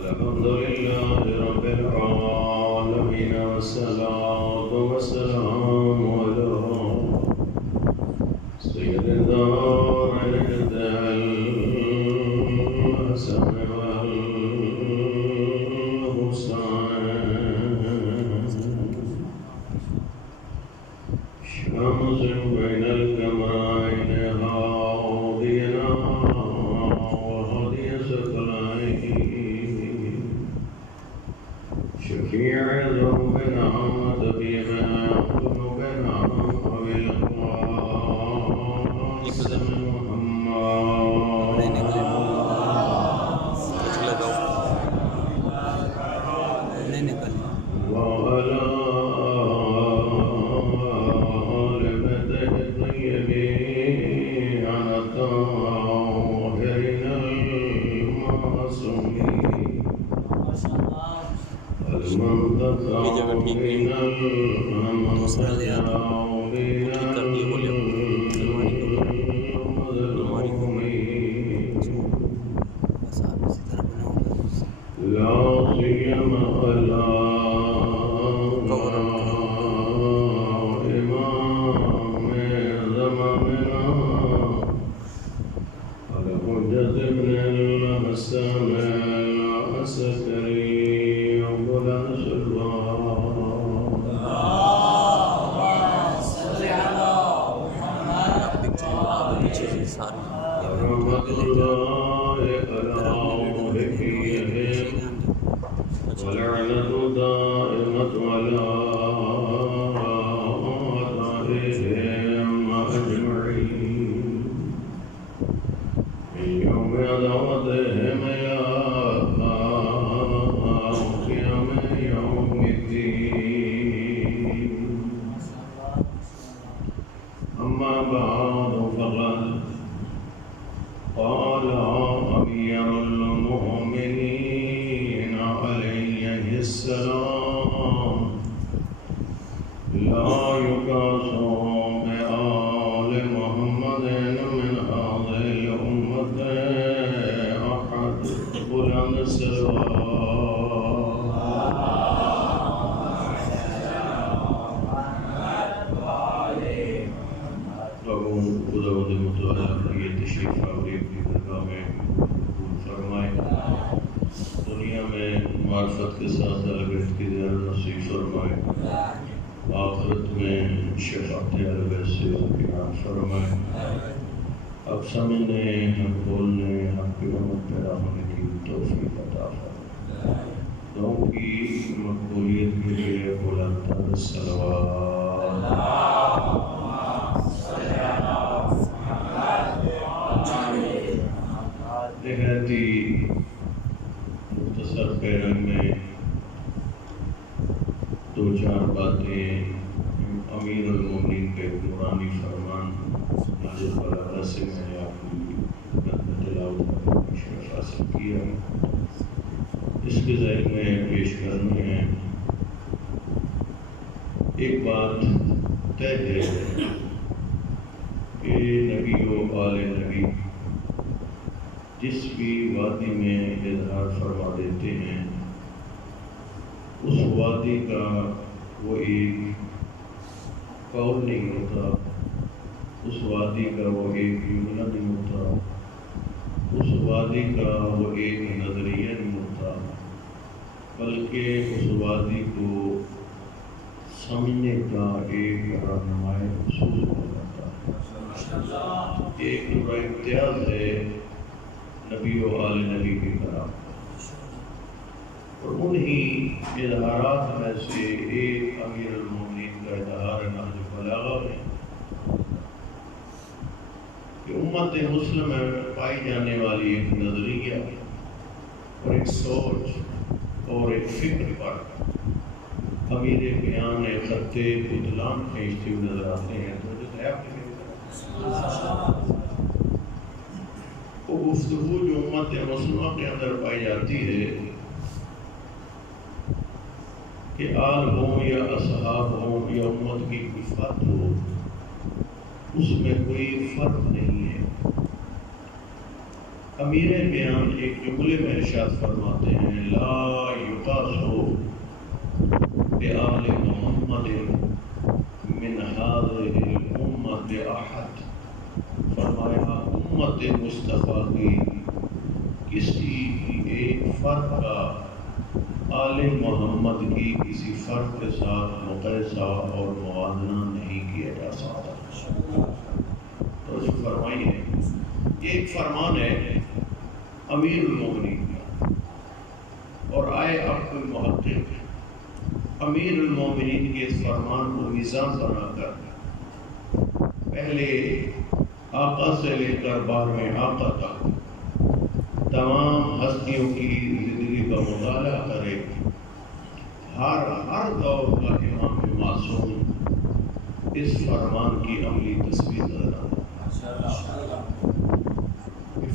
الحمد لله رب العالمين والصلاة والسلام على سيد الدارين الحسن والحسين شمس بين القمرين هادينا وهدي ثقلين شفيع ذنوبنا طبيب قلوبنا وبالقاسم محمد وعلى آل بيته الطيبين الطاهرين المعصومين المنتقين لا سيما على إمام زماننا على حجة ابن الحسن العسكري بلند رحمة الله على محبيهم ولعنة دائمة على أعدائهم أجمعين من يوم عداوتهم إلى قيام يوم الدين أما بعد فقد قال أمير المؤمنين عليه السلام لا يقاس بآل محمد من هذه الأمة أحد بلند السلام خدا متعال یہ تشریف آوری کی درگاہ میں قبول فرمائے دنیا میں معرفت کے ساتھ البیت کی زیارت نصیب فرمائے آخرت میں شفاعت البیت سے ذکران فرمائے اب سمجھنے ہم بولنے ہم کی امت پیدا ہونے کی توفیق عطا فرمائے دعاؤں کی مقبولیت کے لیے بلند صلوات نہایت ہی مختصر پیرنگ میں دو چار باتیں امیر المومنین کے نورانی فرمان نازل بلاغہ سے میں نے آپ کی خدمت میں تلاوت کرنے کی شرف حاصل کیا ہے اس کے ذہن میں پیش کرنے ہیں ایک بات طے ہے کہ نبی و آل نبی جس بھی وادی میں اظہار فرما دیتے ہیں اس وادی کا وہ ایک قول نہیں ہوتا، اس وادی کا وہ ایک جملہ نہیں ہوتا، اس وادی کا وہ ایک نظریہ نہیں ہوتا، بلکہ اس وادی کو سمجھنے کا ایک رہنمائی خصوص ہو جاتا ہے، ایک نور امتیاز ہے نبی و آل نبی کی طرح، اور انہی اظہارات میں سے ایک امیر المومنین کا اظہار نہج البلاغہ ہے کہ امت مسلمہ میں پائی جانے والی ایک نظریہ اور ایک سوچ اور ایک فکر پر امیر بیان خط بدلان کھینچتے ہوئے نظر آتے ہیں تو جو ہے وہ گفتگو جو امت مسلمہ کے اندر پائی جاتی ہے کہ آل ہوں یا اصحاب ہوں یا امت کی وفات ہو، اس میں کوئی فرق نہیں ہے، امیر بیان ایک جملے میں ارشاد فرماتے ہیں لا یقاسو بآل محمد من هذه الامت احد، فرمایا امت مصطفیٰ کی کسی ایک فرد کا آل محمد کی کسی فرد کے ساتھ مقایسہ اور موازنہ نہیں کیا جا سکتا۔ تو جو فرمائی ہے یہ ایک فرمان ہے امیر المومنین کا، اور آئے اب کوئی محقق امیر المومنین کے اس فرمان کو میزان بنا کر پہلے آقا سے لے کر 12ویں آقا تک تمام ہستیوں کی زندگی کا مطالعہ کرے، ہر دور کا امام معصوم اس فرمان کی عملی تصویر نظر آتا ہے۔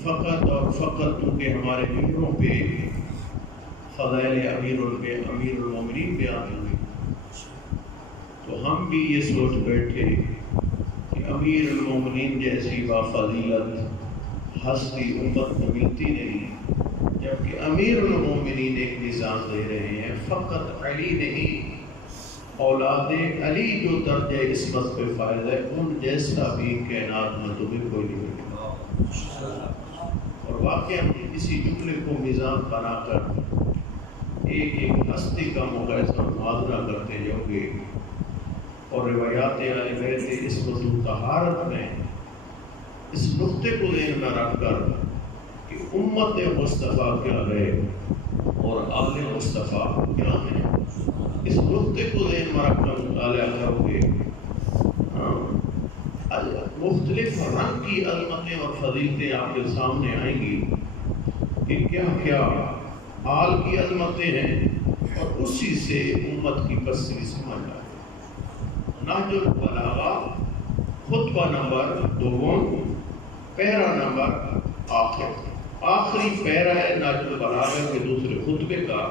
فقط اور فقط کیونکہ ہمارے ممبروں پہ فضائل امیر المومنین بیان ہوئی تو ہم بھی یہ سوچ بیٹھے کہ امیر المومنین جیسی بافضیلت ہستی امت کو ملتی نہیں، جبکہ امیر المومنین ایک نظام دے رہے ہیں فقط علی نہیں، اولاد علی جو درجہ عصمت پہ فائز ہے ان جیسا بھی کائنات میں تمہیں کوئی نہیں ملے گا۔ اور واقعہ اسی جملے کو میزان بنا کر ایک ہستی کا مقایسہ موازنہ کرتے جاؤ گے، اور روایات اہل بیت عصمت الطہارت میں اس نقطے کو ذہن میں رکھ کر کہ امت مصطفیٰ کیا ہے اور آل مصطفیٰ کیا ہے، اس نقطے کو ذہن میں رکھ کر مطالعہ کرو گے، مختلف رنگ کی عظمتیں اور فضیلتیں آپ کے سامنے آئیں گی کہ کیا کیا آل کی عظمتیں ہیں، اور اسی سے امت کی بصری سمجھ آئے۔ نہج البلاغہ خطبہ نمبر 2 پیرا نمبر آخری پیرا ہے نہج البلاغہ کے دوسرے خطبے کا۔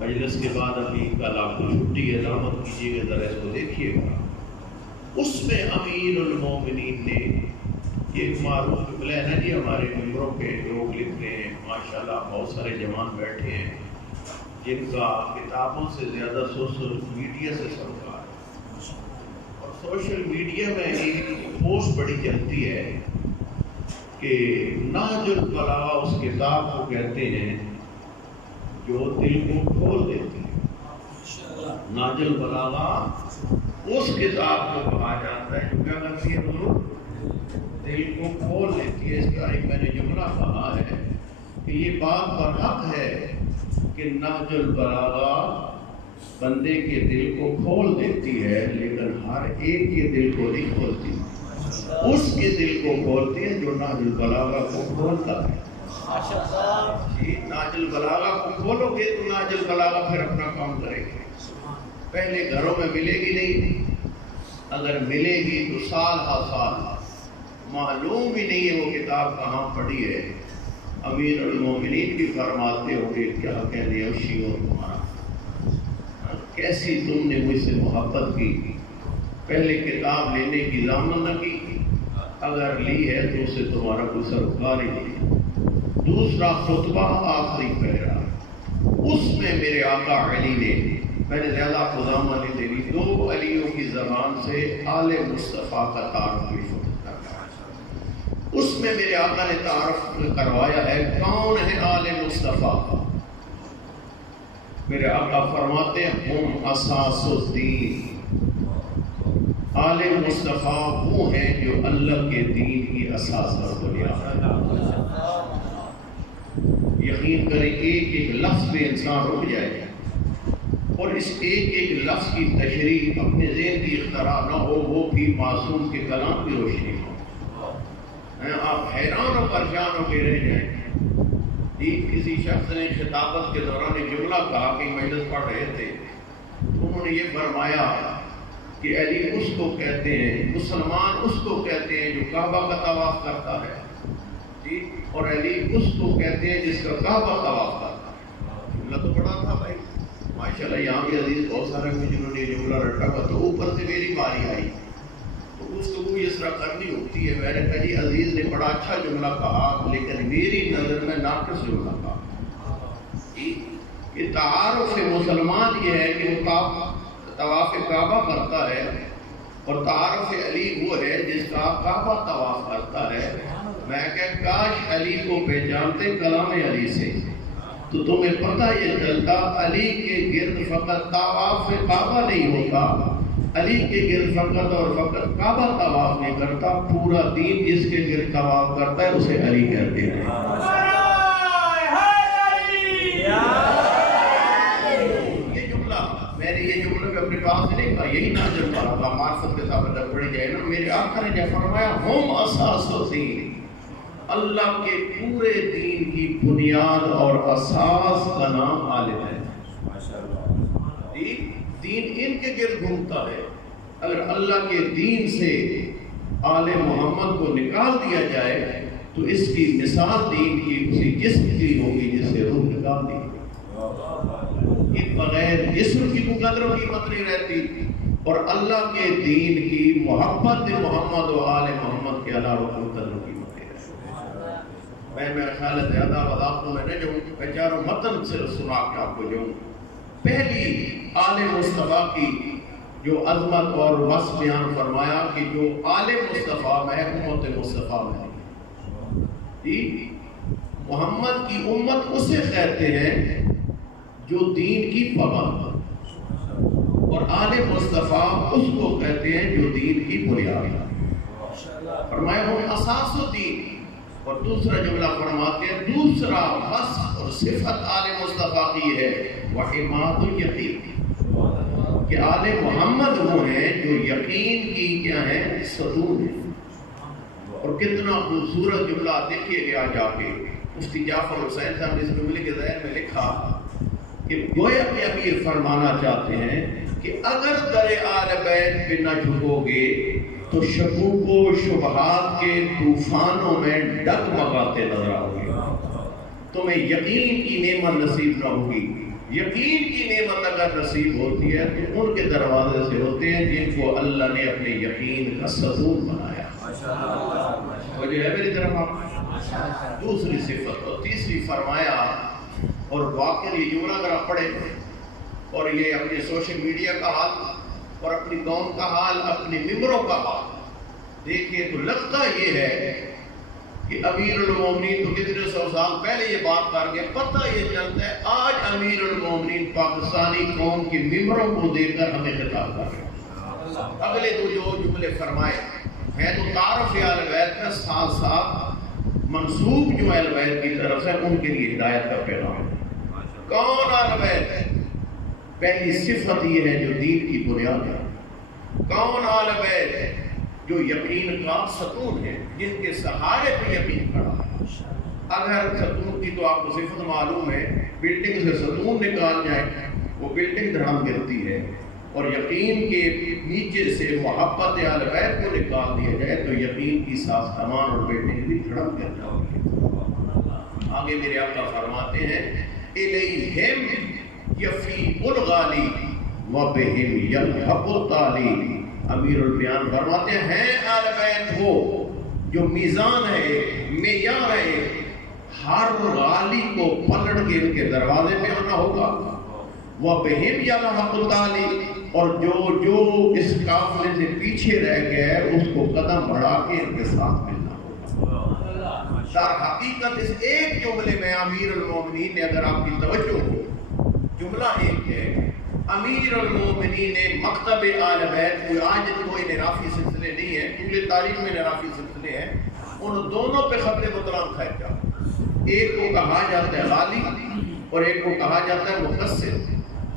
مجلس کے بعد ابھی کل آپ کو چھٹی ہے، دعوت کیجیے گا، ذرا اس کو دیکھیے گا۔ اس میں امیر المومنین نے یہ معروف جملہ ہے نا جی، ہمارے ممبروں پہ لوگ لکھتے ہیں ماشاءاللہ، بہت سارے جوان بیٹھے ہیں جن کا کتابوں سے زیادہ سوشل میڈیا سے سروکار ہے، اور سوشل میڈیا میں ایک پوسٹ بڑی چلتی ہے کہ نہج البلاغہ اس کتاب کو کہتے ہیں جو دل کو کھول دیتی ہے۔ نہج البلاغہ اس کتاب کو کہا جاتا ہے جو کیا کرتی ہے حضور، دل کو کھول لیتی ہے۔ اس کا ایک میں نے جملہ کہا ہے کہ یہ بات برحق ہے کہ نہج البلاغہ بندے کے دل کو کھول دیتی ہے، لیکن ہر ایک کے دل کو نہیں کھولتی، اس کے دل کو کھولتی ہے جو نہج البلاغہ کو کھولتا ہے۔ جی نہج البلاغہ کو کھولو گے تو نہج البلاغہ پھر اپنا کام کرے گی۔ پہلے گھروں میں ملے گی نہیں، اگر ملے گی تو سال ہا سال معلوم بھی نہیں ہے وہ کتاب کہاں پڑھی ہے۔ امیر المومنین بھی فرماتے ہو کہ کیا کہہ دیا شیعوں تمہارا، کیسی تم نے مجھ سے محبت کی، پہلے کتاب لینے کی ضامن نہ کی، اگر لی ہے تو اسے تمہارا کوئی سروکار ہی نہیں۔ دوسرا خطبہ آخری پیرا، اس میں میرے آقا علی نے، میں نے زیادہ خدامہ نہیں دینی، 2 علیوں کی زبان سے آل مصطفیٰ کا تعارف کروایا۔ اس میں میرے آقا نے تعارف کروایا ہے کون ہے آل مصطفیٰ۔ میرے آقا فرماتے ہیں ہم اساس الدین، آل مصطفیٰ وہ ہیں جو اللہ کے دین کی اساس اور بنیاد ہے۔ یقین کریں ایک لفظ پہ انسان رک جائے اور اس ایک لفظ کی تشریح اپنے ذہن کی اختراع نہ ہو، وہ بھی معصوم کے کلام کی روشنی ہو، آپ حیران و پریشان ہو کے رہ جائیں۔ کسی شخص نے خطابت کے دوران ایک جملہ کہا کہ مجلس پڑھ رہے تھے، انہوں نے یہ فرمایا کہ علی اس کو کہتے ہیں، مسلمان اس کو کہتے ہیں جو کعبہ کا طواف کرتا ہے، جی، اور علی اس کو کہتے ہیں جس کا کعبہ طواف کرتا ہے۔ جملہ تو بڑا تھا بھائی، ماشاءاللہ یہاں بھی عزیز بہت سارے ہیں جنہوں نے جملہ رٹا ہوا، تو اوپر سے میری باری آئی تو گفتگو اس طرح کرنی ہوتی ہے. میں نے کہا جی عزیز نے بڑا اچھا جملہ کہا لیکن میری نظر میں ناقص جملہ کہا. کہ تعارف مسلمان یہ ہے کہ وہ طواف کعبہ کرتا ہے اور تعارف علی وہ ہے جس کا کعبہ طواف کرتا ہے. میں کہ کاش علی کو پہچانتے کلام علی سے تو تمہیں پتہ یہ چلتا علی کے گرد فقط طواف کعبہ نہیں ہوتا, علی کے گرد فقط اور فقط کعبہ طواف نہیں کرتا, پورا دین جس کے گرد طواف کرتا ہے اسے علی کہتے ہیں. یہ جملہ میں نے یہ جملہ اپنے پاس سے نہیں کہا, یہی نازل پڑھا تھا معرفت کے ساتھ اگر پڑھی جائے نا. میرے آقا نے جب فرمایا ہم اساس الدین, اللہ کے پورے دین کی بنیاد اور اساس کا نام عالم ہے. دین ان کے گرد گھومتا ہے. اگر اللہ کے دین سے آل محمد کو نکال دیا جائے تو اس کی مثال دین کی اسی جسم کی ہوگی جس سے روح نکال دی. یہ بغیر جسم کی کوئی قدر و قیمت نہیں رہتی اور اللہ کے دین کی محبت محمد و آل محمد کے علاوہ کوئی قدر و قیمت نہیں رہتی. میں خیال ہے زیادہ وضاحت میں نے جو چاروں متن سے سنا کے آپ کو جو پہلی آل مصطفیٰ کی جو عظمت اور وصف بیان فرمایا کہ جو آل مصطفیٰ میں امت مصطفیٰ میں جی محمد کی امت اسے کہتے ہیں جو دین کی پابند, اور آل مصطفیٰ اس کو کہتے ہیں جو دین کی بنیاد. فرمایا ہم اساس الدین. اور دوسرا جملہ فرماتے ہیں دوسرا وصف اور صفت آل مصطفیٰ کی ہے وحماد الیقین, کہ آل محمد وہ ہیں جو یقین کی کیا ہے ستون ہے. اور کتنا خوبصورت جملہ دیکھیے گیا جا کے مفتی جعفر حسین صاحب نے اس جملے کے ذہن میں لکھا کہ گویا کہ امیر فرمانا چاہتے ہیں کہ اگر در آل بیت پہ نہ جھکو گے تو شکوک و شبہات کے طوفانوں میں ڈگمگاتے نظر آؤ گے. تمہیں یقین کی نعمت نصیب نہ ہوگی. یقین کی نعمت اگر نصیب ہوتی ہے تو ان کے دروازے سے ہوتے ہیں جن کو اللہ نے اپنے یقین کا ستون بنایا. وہ جو ہے میری طرف آپ دوسری صفت اور تیسری فرمایا, اور واقعی یہ جملہ اگر آپ پڑھیں اور یہ اپنے سوشل میڈیا کا حال اور اپنی قوم کا حال, اپنے ممبروں کا حال دیکھیں تو لگتا یہ ہے کہ امیر المومنین تو کتنے سو سال پہلے یہ بات کر گئے. پتہ یہ چلتا ہے آج امیر المومنین پاکستانی قوم کے ممبروں کو دیکھ کر ہمیں خطاب کر رہے ہیں. اگلے تو جو جملے فرمائے ہیں تو تعارف اہل بیت کا ساتھ ساتھ منسوب جو اہل بیت کی طرف ہے ان کے لیے ہدایت کا پیغام ہے. کون اہل بیت ہے؟ پہلی صفت یہ ہے جو دین کی بنیاد ہے. کون اہل بیت ہے؟ جو یقین کا ستون ہے, جن کے سہارے پہ یقین کھڑا ہے. اگر ستون کی تو آپ کو صفت معلوم ہے, بلڈنگ سے ستون نکال جائیں وہ بلڈنگ دھڑام گرتی ہے, اور یقین کے نیچے سے محبت اہل بیت کو نکال دیا جائے تو یقین کی ساختمان اور بلڈنگ بھی دھڑام گر جاتی. آگے میرے آقا فرماتے ہیں الیہم یفیق الغالی وبہم یلحق التالی. امیر البیان فرماتے ہیں اہل بیت وہ جو میزان ہے, معیار ہے, ہر غالی کو پلٹ کے ان کے دروازے پہ آنا ہوگا. وبہم یلحق التالی, اور جو اس قافلے سے پیچھے رہ گیا ہے اس کو قدم بڑھا کے ان کے ساتھ ملنا ہوگا. در حقیقت اس ایک جملے میں امیر المومنین نے, اگر آپ کی توجہ ہو, جملہ ایک ہے امیر المومنین مکتب آل بیت. کوئی آج کوئی نرافی سلسلے نہیں ہے کیونکہ تاریخ میں نرافی سلسلے ہیں, ان دونوں پہ خط بطلان کھینچا. ایک کو کہا جاتا ہے غالی اور ایک کو کہا جاتا ہے مقصر.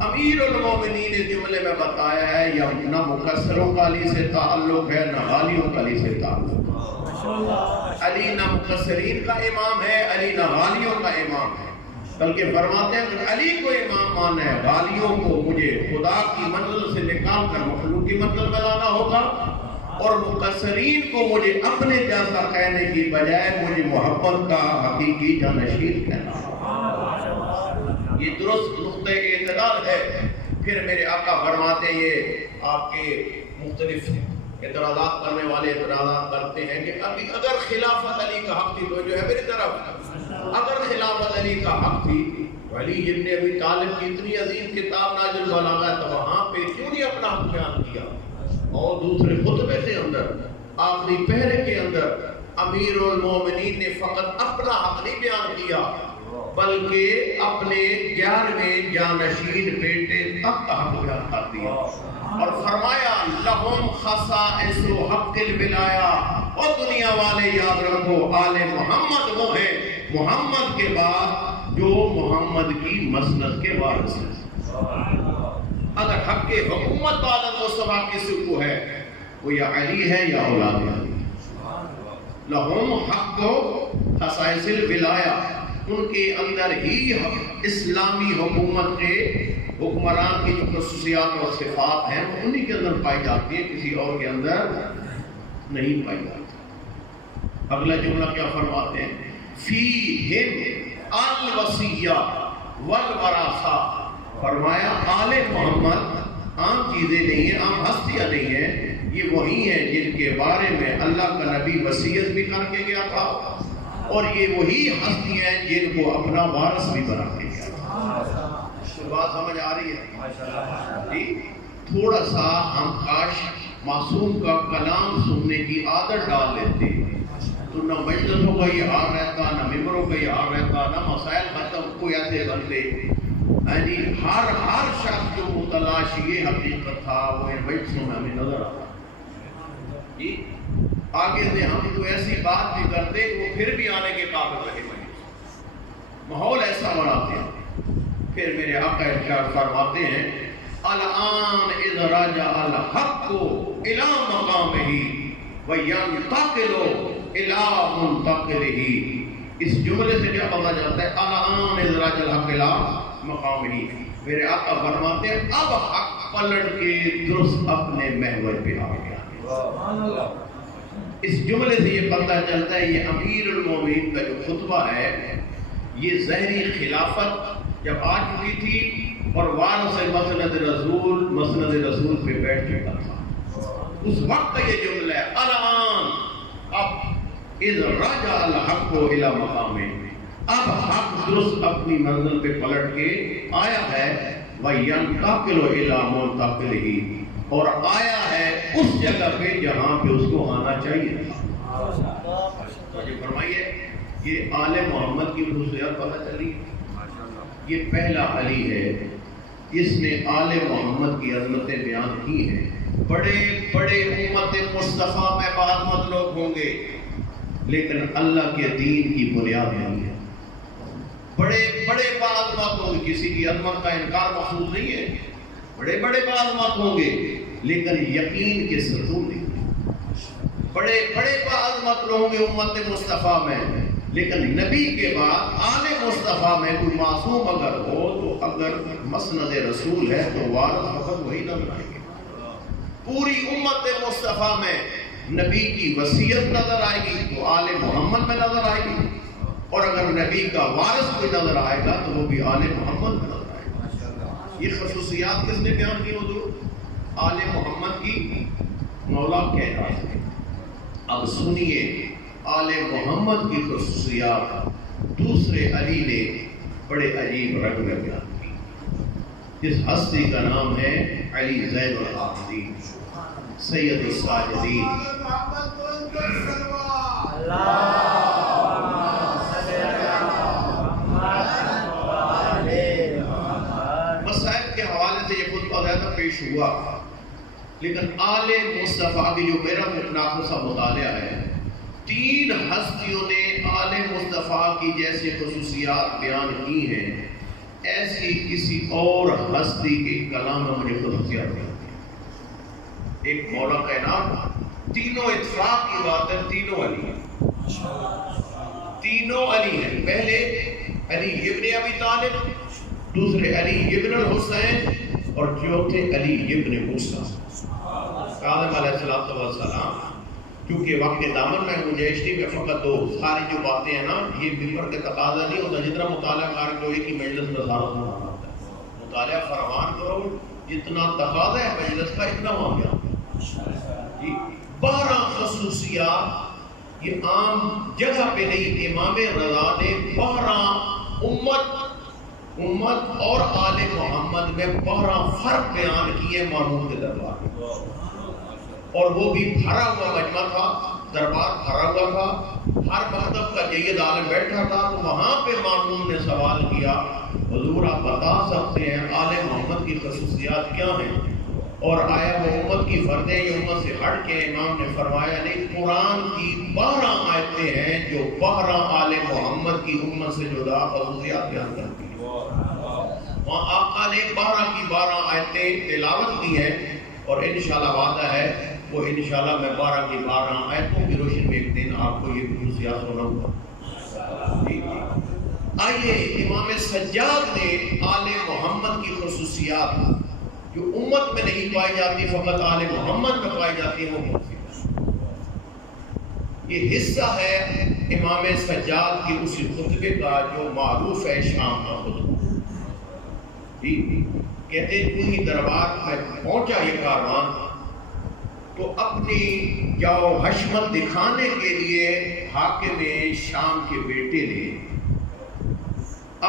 امیر المومنین اس جملے میں بتایا ہے یا نہ مقصروں کا علی سے تعلق ہے نہ غالیوں کا علی سے تعلق ہے. علی نہ مقصرین کا امام ہے, علی نہ غالیوں کا امام ہے, بلکہ فرماتے ہیں کہ علی کو امام مانا ہے, غالیوں کو مجھے خدا کی منزل سے نکال کر مخلوق کی منزل میں لانا ہوگا, اور مقصرین کو مجھے اپنے جیسا کہنے کی بجائے مجھے محبت کا حقیقی جانشین کہنا ہوگا. یہ درست نقطہ اعتدال ہے. پھر میرے آقا فرماتے ہیں یہ آپ کے مختلف اعتراضات کرنے والے اعتراضات کرتے ہیں کہ ابھی اگر خلافت علی کا حق تھی، تو جو ہے میری طرف، اگر خلافت علی کا حق تھی تو علی ابن ابی طالب کی اتنی عظیم کتاب ناج البلاغہ ہے، تو وہاں پہ کیوں نہیں اپنا حق بیان کیا؟ اور دوسرے خطبے کے اندر، آخری پہرے کے اندر امیر المومنین نے فقط اپنا حق نہیں بیان کیا، بلکہ اپنے 11ویں جانشین بیٹے تک کا حق بیان کر دیا اور فرمایا لہم خصائص حق الولایہ، اور دنیا والے یاد رکھو آل محمد وہ ہے محمد کے بعد جو محمد کی مسند کے وارث ہیں۔ اگر حق حکومت بعد المصطفیٰ کسی کو ہے، وہ یا علی ہے یا اولاد علی۔ لہم حق خصائص الولایہ، ان کے اندر ہی اسلامی حکومت کے حکمران کی جو خصوصیات اور صفات ہیں وہ انہی کے اندر پائی جاتی ہیں، کسی اور کے اندر نہیں پائی جاتی۔ اگلا جملہ کیا فرماتے ہیں؟ فیہم الوصیہ والوراثہ، فرمایا آل محمد عام چیزیں نہیں ہیں، عام ہستیاں نہیں ہیں، یہ وہی ہیں جن کے بارے میں اللہ کا نبی وصیت بھی کر کے گیا تھا، اور یہ وہی ہستیاں ہیں جن کو اپنا وارث بھی بنا کے گیا تھا۔ بات سمجھ آ رہی ہے جی؟ تھوڑا سا ہم کاش معصوم کا کلام سننے کی عادت ڈال لیتے تو نہ مجلسوں کا یہ حال رہتا، نہ ممبروں کا یہ حال رہتا، نہ مسائل ختم کوئی ایسے بنتے۔ یعنی ہر شخص جو متلاش یہ حقیقت تھا وہ ان مجلسوں میں ہمیں نظر آتا جی۔ آگے سے ہم تو ایسی بات بھی کرتے کہ وہ پھر بھی آنے کے قابل رہے، ماحول ایسا بناتے ہیں۔ پھر میرے آقا ارشاد فرماتے ہیں الان اذ رجع الحق الى مقامه وینتقل الى منتقله۔ اس جملے سے کیا پتہ چلتا ہے؟ الان اذ رجع الحق الى مقامه، میرے آقا فرماتے ہیں اب حق پلٹ کے درست اپنے محور پہ آ گیا۔ اس جملے سے یہ پتہ چلتا ہے یہ امیر المومنین کا جو خطبہ ہے، یہ ظاہری خلافت جب آ چکی تھی اور وارث مسند رسول پہ بیٹھ چکا تھا، اس وقت یہ جملہ ہے الان، اب اذ رجع الحق الى مقامه، اب حق درست اپنی منزل پہ پلٹ کے آیا ہے، وینتقل الى منتقله، اور آیا ہے اس جگہ پہ جہاں پہ اس کو آنا چاہیے تھا۔ مجھے فرمائیے یہ آل محمد کی خصوصیات پتہ چلی۔ یہ پہلا علی ہے جس نے آل محمد کی عظمتیں بیان کی ہیں۔ بڑے بڑے امت مصطفیٰ میں بعض لوگ ہوں گے، لیکن اللہ کے دین کی بنیاد نہیں ہے۔ بڑے بڑے بعض ہوں گے، کسی کی عظمت کا انکار محسوس نہیں ہے، بڑے بڑے بعض ہوں گے لیکن یقین کے ستون نہیں۔ بڑے بڑے بعض لوگ ہوں گے امت مصطفیٰ میں، لیکن نبی کے بعد آل مصطفیٰ میں کوئی معصوم اگر ہو تو اگر مسند رسول ہے تو وارث فقط وہی نظر آئیں گے۔ پوری امت مصطفیٰ میں نبی کی وصیت نظر آئے گی تو آل محمد میں نظر آئے گی، اور اگر نبی کا وارث کوئی نظر آئے گا تو وہ بھی آل محمد میں نظر آئے گا۔ یہ خصوصیات کس نے بیان کی؟ حضور آل محمد کی مولا کہہ رہا ہے۔ اب سنیے آل محمد کی خصوصیات دوسرے علی نے بڑے عجیب رنگ میں بیان کی۔ جس ہستی کا نام ہے علی زین العابدین سید الساجدین۔ مسائل کے حوالے سے یہ خطبہ زیادہ پیش ہوا، لیکن آل مصطفیٰ کی جو میرا ناقصہ مطالعہ ہے، 3 ہستیوں نے آل مصطفیٰ کی جیسے خصوصیات بیان کی ہیں، ایسی کسی اور ہستی کے کلام میں مجھے خصوصیات بیان کی۔ ایک مولا کائنات، تینوں اتفاق کی بات ہے، تینوں علی ہیں، تینوں علی ہیں۔ پہلے علی ابن ابی طالب، دوسرے علی ابن الحسین، اور چوتھے علی ابن موسیٰ کاظم علیہ السلام۔ کیونکہ وقت کے دامن میں گنجائشی میں فقط تو ساری جو باتیں ہیں نا، یہ ممبر کے تقاضا نہیں ہوتا، جتنا مطالعہ کار کو ایک ہی مجلس میں سارا ہونا ہوتا ہے۔ مطالعہ فراوان کرو، جتنا تقاضا ہے مجلس کا اتنا ہو گیا جی۔ 12 خصوصیات، یہ عام جگہ پہ نہیں، امام رضا نے 12 امت اور آل محمد میں 12 فرق بیان کیے مامون کے دربار میں، اور وہ بھی بھرا ہوا مجمع تھا، دربار بھرا ہوا تھا، ہر مذہب کا جید عالم بیٹھا تھا، تو وہاں پہ مامون نے سوال کیا، حضور آپ بتا سکتے ہیں آل محمد کی خصوصیات کیا ہیں؟ اور آیا وہ امت کی فرد ہے یا امت سے ہٹ کے؟ امام نے فرمایا نہیں، قرآن کی 12 آیتیں ہیں جو 12 آل محمد کی امت سے جدا خصوصیات بیان کرتی ہیں۔ وہاں آقا نے 12 کی 12 آیتیں تلاوت کی ہیں، اور انشاءاللہ وعدہ ہے وہ انشاءاللہ میں 12 کی 12 آیتوں کی روشنی میں ایک دن آپ کو یہ خصوصیات سناؤں گا۔ آئیے امام سجاد نے آل محمد کی خصوصیات جو امت میں نہیں پائی جاتی، فقط آل محمد میں پائی جاتی ہے، وہ یہ حصہ ہے امام سجاد کی اسی خطبے کا جو معروف ہے شام کا خطبہ۔ کہتے ہیں کوئی دربار میں پہنچا یہ کاروان تو اپنی جاؤ حشمت دکھانے کے لیے حاکم شام کے بیٹے نے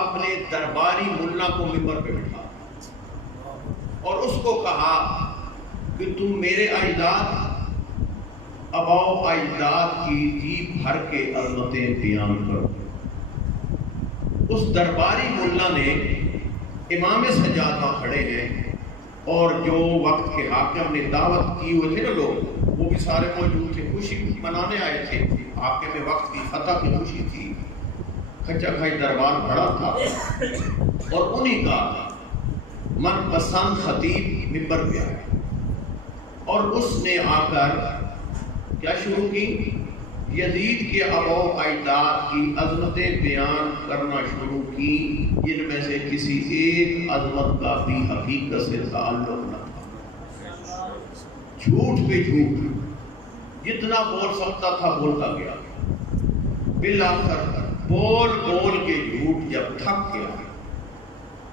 اپنے درباری ملا کو منبر پہ بٹھا اور اس کو کہا کہ تم میرے اجداد اباؤ اجداد کی جی بھر کے عظمتیں بیان کرو۔ اس درباری ملا نے امام سجاد وہاں کھڑے ہیں، اور جو وقت کے حاکم نے دعوت کی ہوئے تھے نا لوگ، وہ بھی سارے موجود تھے، خوشی منانے آئے تھے، حاکم وقت کی فتح کی خوشی تھی، کچا کھائی دربار بڑا تھا، اور انہی کا من پسند خطیب منبر پہ آیا، اور اس نے آ کر کیا شروع کی؟ یزید کے اباؤ اجداد کی عظمتیں بیان کرنا شروع کی، جن میں سے کسی ایک عظمت کا بھی حقیقت سے تعلق نہ تھا۔ جھوٹ پہ جھوٹ، جتنا بول سکتا تھا بولتا گیا، بالآخر بول بول کے جھوٹ جب تھک گیا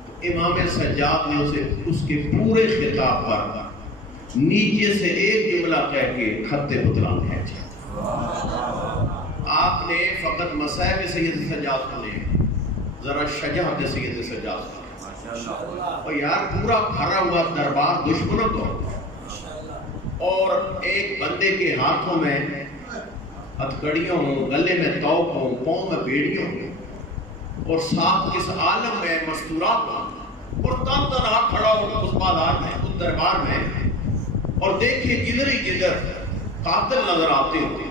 تو امام سجاد نے اسے اس کے پورے خطاب پر نیچے سے ایک جملہ کہہ کے خط بطلان بھیجا۔ آپ نے فقط مصائب سید سجاد سنے، ذرا شجاعت سید سجاد سنے، اور یار پورا بھرا ہوا دربار دشمنوں کو، اور ایک بندے کے ہاتھوں میں ہتھکڑیوں ہوں، گلے میں توپ ہوں، پاؤں میں بیڑیوں ہوں، اور ساتھ اس عالم میں مستورات ہوں، اور تن تنہا کھڑا ہو اس بازار میں، اس دربار میں، اور دیکھیں جدھر ہی جدھر قاتل نظر آتے ہوتے،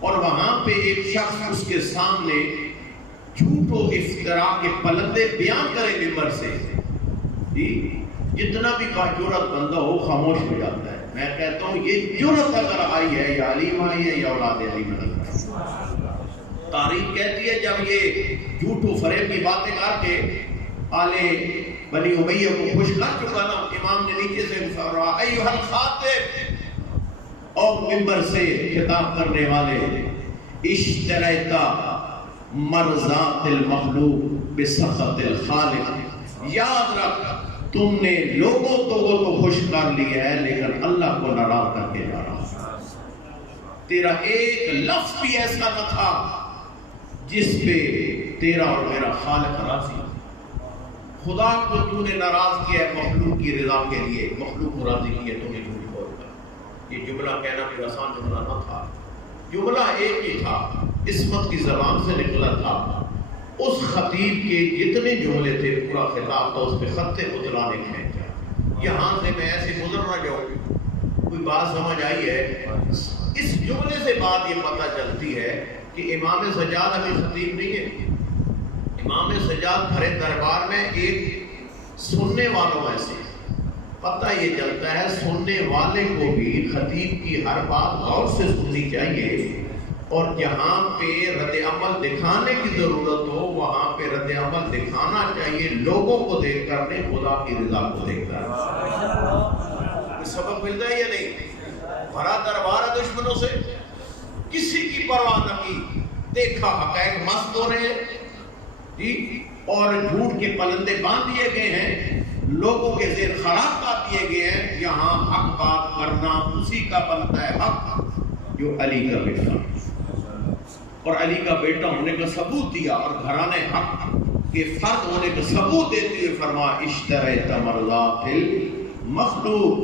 اور وہاں پہ ایک شخص اس کے سامنے جھوٹ و افتراء کے پلندے بیان کرے منبر سے، جتنا بھی باجرت بندہ ہو خاموش ہو جاتا ہے۔ میں کہتا ہوں یہ جرت اگر آئی ہے یا علیم آئی ہے یا اولاد علیم آئی ہے۔ تاریخ کہتی ہے جب یہ جھوٹ و فریب کی باتیں کر کے آلے بنی امیہ کو خوش کر چکا نا، امام نے نیچے سے فرمایا ایھا الخاطب، اور منبر سے خطاب کرنے والے، اشتریتا مرضات المخلوق بسخط الخالق، یاد رکھ تم نے لوگوں تو خوش کر لیا ہے لیکن اللہ کو ناراض کر کے جا رہا، تیرا ایک لفظ بھی ایسا نہ تھا جس پہ تیرا اور میرا خالق راضی۔ خدا کو تو نے ناراض کیا ہے مخلوق کی رضا کے لیے، مخلوق کو راضی کیا تو نے جھوٹ بول کر۔ یہ جملہ کہنا کوئی آسان جملہ نہ تھا، جملہ ایک ہی تھا، عصمت کی زبان سے نکلا تھا۔ اس خطیب کے جتنے جملے تھے پورا خطاب تھا، اس پہ خط بطلان ایک ہے۔ یہاں سے میں ایسے گزر نہ جاؤں، کوئی بات سمجھ آئی ہے؟ اس جملے سے بات یہ پتہ چلتی ہے کہ امام سجاد ابھی خطیب نہیں ہے، امام سجاد بھرے دربار میں ایک سننے والوں میں سے، پتہ یہ چلتا ہے سننے والے کو بھی خطیب کی ہر بات غور سے سننی چاہیے، اور جہاں پہ رد عمل دکھانے کی ضرورت ہو وہاں پہ رد عمل دکھانا چاہیے، لوگوں کو دیکھ کر نہیں، خدا کی رضا کو دیکھ کر۔ سبق ملتا ہے یا نہیں؟ بھرا دربار ہے دشمنوں سے، کسی کی پرواہ نہ کی، دیکھا حقائق مست ہو رہے ہیں اور جھوٹ کے پلندے باندھ دیے گئے ہیں، لوگوں کے ذہن خراب کر دیے گئے ہیں. یہاں حق بات کرنا اسی کا بنتا ہے حق جو علی کا بیٹا اور علی کا بیٹا ہونے کا ثبوت دیا اور گھرانے حق کے فرد ہونے کا ثبوت دیتے ہوئے فرمایا اشتریت مرضات المخلوق،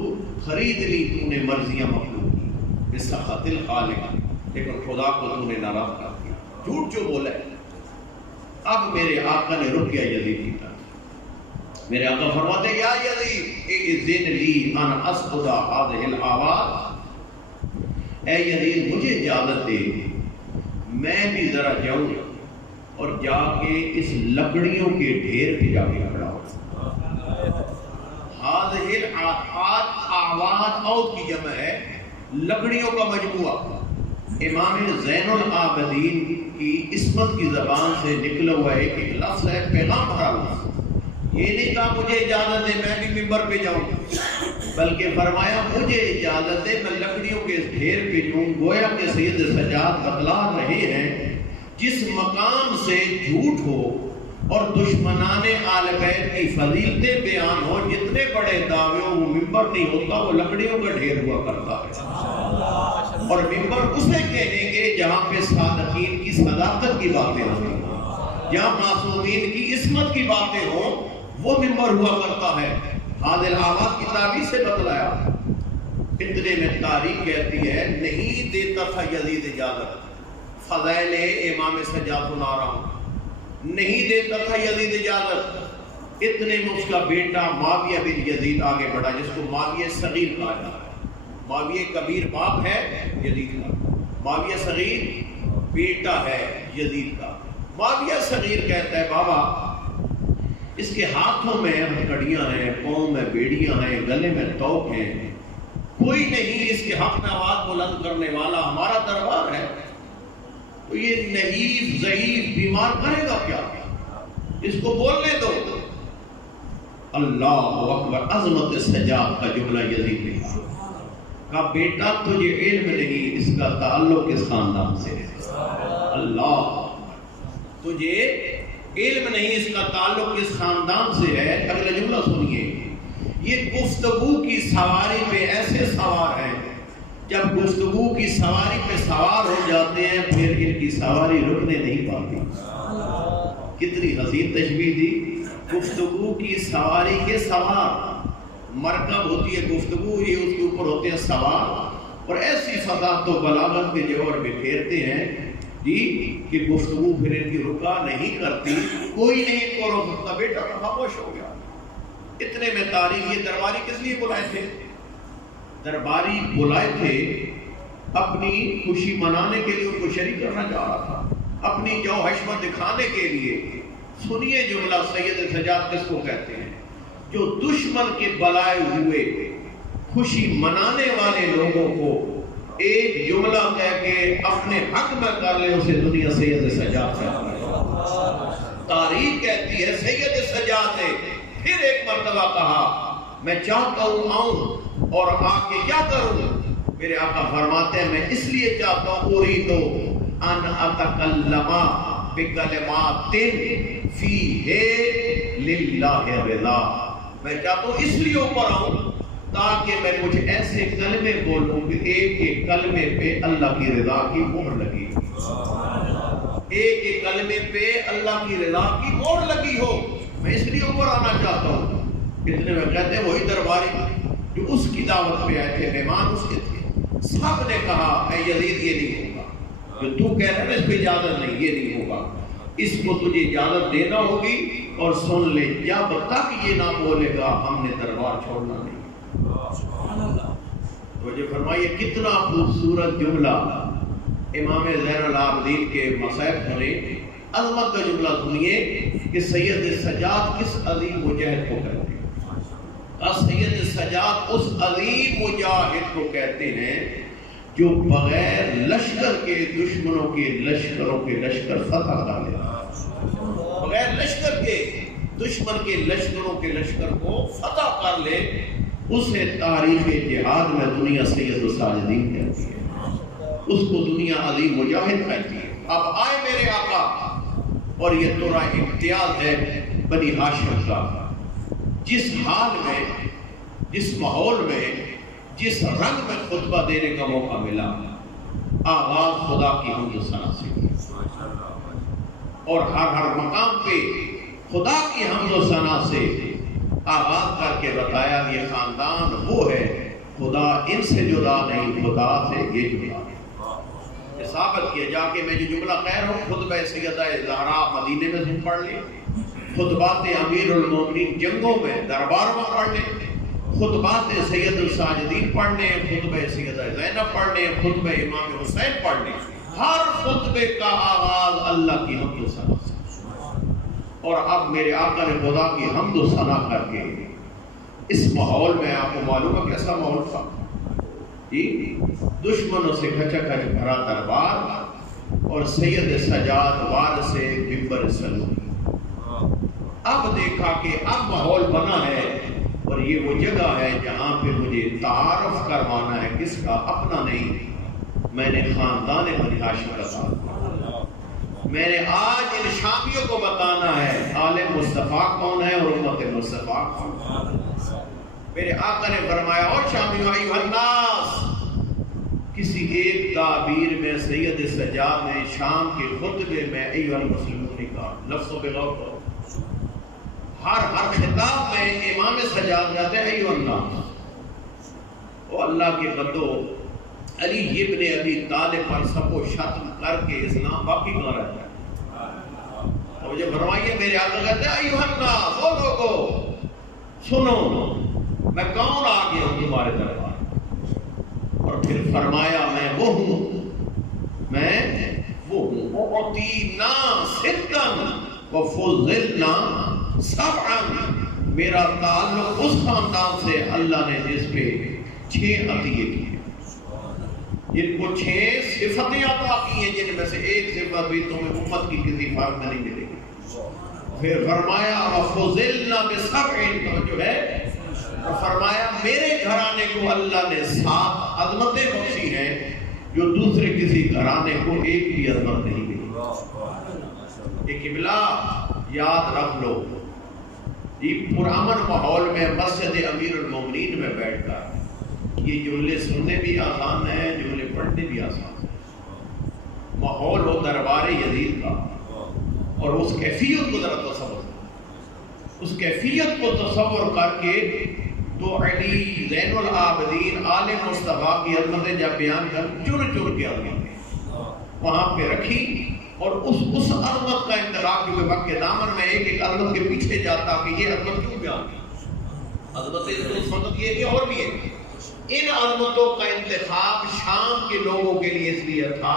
خرید لی تو نے مرضیاں مخلوق کی بسخط الخالق، لیکن خدا کو تو نے ناراض کر دیا. جھوٹ جو بولا ہے. اب میرے آقا نے رک گیا یزید کی طرف. میرے آقا فرماتے ہیں یا یزید اذن لی ان اسقط هذه الاواد، اے یزید مجھے اجازت دے میں بھی ذرا جاؤں اور جا کے اس لکڑیوں کے ڈھیر پہ جا کے کھڑا ہوں. هذه الاواد اوت کی جمع ہے لکڑیوں کا مجموعہ. امام زین العابدین کی عصمت کی زبان سے نکلا ہوا ایک لفظ ہے پیغام بھرا لفظ. یہ نہیں کہا مجھے اجازت دے میں بھی ممبر پہ جاؤں، بلکہ فرمایا مجھے اجازت دے میں لکڑیوں کے ڈھیر پہ جاؤں. گویا کہ سید سجاد بتلا رہے ہیں جس مقام سے جھوٹ ہو اور دشمنان آل بیت کی فضیلتیں بیان ہو، جتنے بڑے دعوے ہو وہ ممبر نہیں ہوتا، وہ لکڑیوں کا ڈھیر ہوا کرتا ہے. اور ممبر اسے کہیں گے جہاں پہ صادقین کی صداقت کی باتیں ہوں، جہاں معصومین کی عصمت کی باتیں ہوں، وہ ممبر ہوا کرتا ہے. حاضر آواز کی تعبیر سے بتلایا. اتنے میں تاریخ کہتی ہے نہیں دیتا تھا یزید اجازت. فضائل امام سجاد سنا رہا ہوں. نہیں دیتا تھا یزید اجازت. اتنے میں اس کا بیٹا معاویہ بن یزید آگے بڑھا جس کو معاویہ صغیر کہا جاتا ہے. معاویہ کبیر باپ ہے یزید کا، معاویہ صغیر بیٹا ہے یزید کا. معاویہ صغیر کہتا ہے بابا اس کے ہاتھوں میں ہتھکڑیاں ہیں، پاؤں میں بیڑیاں ہیں، گلے میں توق ہیں، کوئی نہیں اس کے حق میں آواز بلند کرنے والا. ہمارا دربار ہے تو یہ نحیف ضعیف بیمار کرے گا کیا؟ اس کو بولنے دو. اللہ اکبر. عظمت سجاد کا جملہ یزید نے کہا بیٹا تجھے علم نہیں اس کا تعلق کس خاندان سے ہے. اللہ تجھے علم نہیں اس کا تعلق کس خاندان سے ہے. اگلا جملہ سنیے. یہ گفتگو کی سواری پہ ایسے سوار ہیں جب گفتگو کی سواری پہ سوار ہو جاتے ہیں پھر ان کی سواری رکنے نہیں پاتی. کتنی حسین تشبیہ دی. گفتگو کی سواری کے سوار. مرکب ہوتی ہے گفتگو، یہ اس کے اوپر ہوتے ہیں سوار، اور ایسی فضاحت و بلاغت کے جوہر میں پھیرتے ہیں جی کہ گفتگو پھر ان کی رکا نہیں کرتی. کوئی نہیں کو روک سکتا. بیٹا خاموش ہو گیا. اتنے میں تاریخ. یہ درباری کس لیے بلائے تھے؟ درباری بلائے تھے اپنی خوشی منانے کے لیے، ان کو شریک کرنا چاہ رہا تھا، اپنی جو حشمت دکھانے کے لیے. سنیے جملہ سید سجاد کس کو کہتے ہیں؟ جو دشمن کے بلائے ہوئے خوشی منانے والے لوگوں کو ایک جملہ کہہ کے اپنے حق میں کر لے، اسے دنیا سید سجاد کہتی ہے. تاریخ کہتی ہے سید سجاد نے پھر ایک مرتبہ کہا میں چاہتا ہوں آؤں اور آ کے کیا کروں. میرے آقا فرماتے ہیں میں اس لیے چاہتا ہوں اريد ان اتکلم بکلمات فیہ للہ رضا. میں چاہتا ہوں اس لیے اوپر آؤں تاکہ میں کچھ ایسے کلمے بولوں کہ ایک ایک کلمے پہ اللہ کی رضا کی مہر لگی. ایک ایک کلمے پہ اللہ کی رضا کی مہر لگی ہو. میں اس لیے اوپر آنا چاہتا ہوں. اتنے میں کہتے ہیں وہی درباری جو اس کی دعوت پہ آئے تھے، مہمان اس کے تھے، سب نے کہا اے یزید یہ نہیں ہوگا جو تو کہہ رہے ہیں، اس پہ اجازت نہیں، یہ نہیں ہوگا، اس کو تجھے اجازت دینا ہوگی. اور سن لے جب تک یہ نہ بولے گا ہم نے دربار چھوڑنا نہیں. تو جو فرمائیے کتنا خوبصورت جملہ امام زین العابدین کے مصائب سنے. عظمت کا جملہ سنیے کہ سید سجاد کس عظیم مجاہد کو کہتے ہیں. سید سجاد اس عظیم مجاہد کو کہتے ہیں جو بغیر لشکر کے دشمنوں کے لشکروں کے لشکر فتح ڈالے. بغیر لشکر کے دشمن کے لشکروں کے لشکر کو فتح کر لے، اسے تاریخ جہاد میں دنیا سید الساجدین کہتی ہے، اس کو دنیا عظیم مجاہد کہتی ہے. اب آئے میرے آقا، اور یہ ترا امتیاز ہے بنی ہاشم کا. جس حال میں، جس ماحول میں، جس رنگ میں خطبہ دینے کا موقع ملا، آغاز خدا کی حمد و ثنا سے کیا، اور ہر مقام پہ خدا کی حمد و ثنا سے آغاز کر کے بتایا یہ خاندان وہ ہے، خدا ان سے جدا نہیں، خدا سے یہ جدا ہے۔ ثابت کیا جا کے میں جو جملہ کہہ رہا ہوں، خطبہ سیدہ زہرا مدینے میں سے پڑھ لیں، خطبات امیر المومنین جنگوں میں دربار میں پڑھ لیں، خطبات سید الساجدین پڑھ لیں، خطبہ سیدہ زینب پڑھ لیں، خطبہ امام حسین پڑھ لیں، ہر خطبے کا آغاز اللہ کی حمد و ثنا سے۔ اور اب میرے آقا نے خدا کی حمد و ثنا کر کے اس ماحول میں، آپ کو معلوم ہے کیسا ماحول تھا جی، دشمنوں سے کھچا کھچ بھرا دربار اور سید سجاد وارث سے ممبر سلوم۔ اب دیکھا کہ اب ماحول بنا ہے اور یہ وہ جگہ ہے جہاں پہ مجھے تعارف کروانا ہے، کس کا؟ اپنا نہیں، میں نے خاندان بنی ہاشم کا تعارف، میں نے آج ان شامیوں کو بتانا ہے آل مصطفیٰ کون ہے اور امت مصطفیٰ کون ہے۔ میرے آقا نے فرمایا اور شامیوں ایھا الناس، کسی ایک تعبیر میں سید سجاد نے شام کے خطبے میں ایھا المسلمون نے کہا، لفظوں پہ غور کرو، ہر خطاب میں امام سجاد کہتے ہیں ایھا الناس۔ وہ اللہ کے بندو، علی ابن ابی طالب پر سب کو ختم کر کے اسلام باقی کہاں رہتا ہے؟ تو مجھے فرمائیے، میرے آقا کہتے ہیں ایھا الناس، او لوگو سنو، میں کون آ گیا ہوں تمہارے دربار؟ اور پھر فرمایا میں وہ ہوں، میں وہ ہوں، اعطینا ستا وفضلنا سبعا، میرا تعلق اس خاندان سے اللہ نے جس پہ 6 عطیے کیے، جن کو 6 صفتیں عطا کی ہیں، جن میں سے ایک صفت بھی تمہیں امت کی کسی فرد میں نہیں ملے گی۔ پھر فرمایا وفضلنا بسبع، جو ہے فرمایا میرے گھرانے کو اللہ نے 7 عظمتیں بخشی ہیں جو دوسرے کسی گھرانے کو ایک بھی عظمت نہیں ملی۔ ایک قبلہ یاد رکھ لو، یہ پرامن ماحول میں مسجد امیر المومنین میں بیٹھ کر یہ جملے سننے بھی آسان ہیں، جملے پڑھنے بھی آسان ہیں۔ ماحول ہو دربار یزید کا، اور اس کیفیت کو ذرا تصور، اس کیفیت کو تصور کر کے تو علی زین العابدین آل مصطفیٰ کی عظمتیں جب بیان کر چن کے عظمتیں وہاں پہ رکھی، اور اس عظمت کا انتخاب کیونکہ وقت کے دامن میں ایک عظمت کے پیچھے جاتا کہ یہ عظمت کیوں بیان کی، عظمت یہ کہ اور بھی ہے۔ ان عظمتوں کا انتخاب شام کے لوگوں کے لیے اس لیے تھا،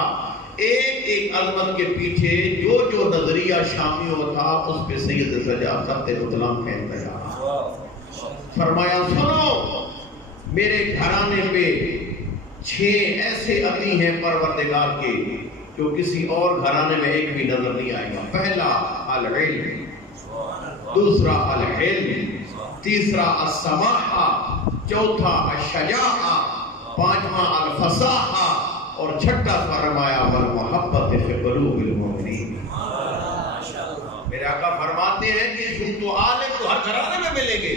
ایک عظمت کے پیچھے جو نظریہ شامیوں تھا اس پہ سید سجاد سخت مطلق کا انتخاب۔ فرمایا سنو، میرے گھرانے پہ 6 ایسے عطی ہیں پروردگار کے جو کسی اور گھرانے میں ایک بھی نظر نہیں آئے گا۔ پہلا العلم، دوسرا الحلم، تیسرا السماحہ، چوتھا الشجاعہ، پانچواں الفصاحہ، اور چھٹا فرمایا والمحبت فی قلوب المؤمنین۔ میرے آقا فرماتے ہیں کہ تو عالم تو ہر گھرانے میں ملیں گے،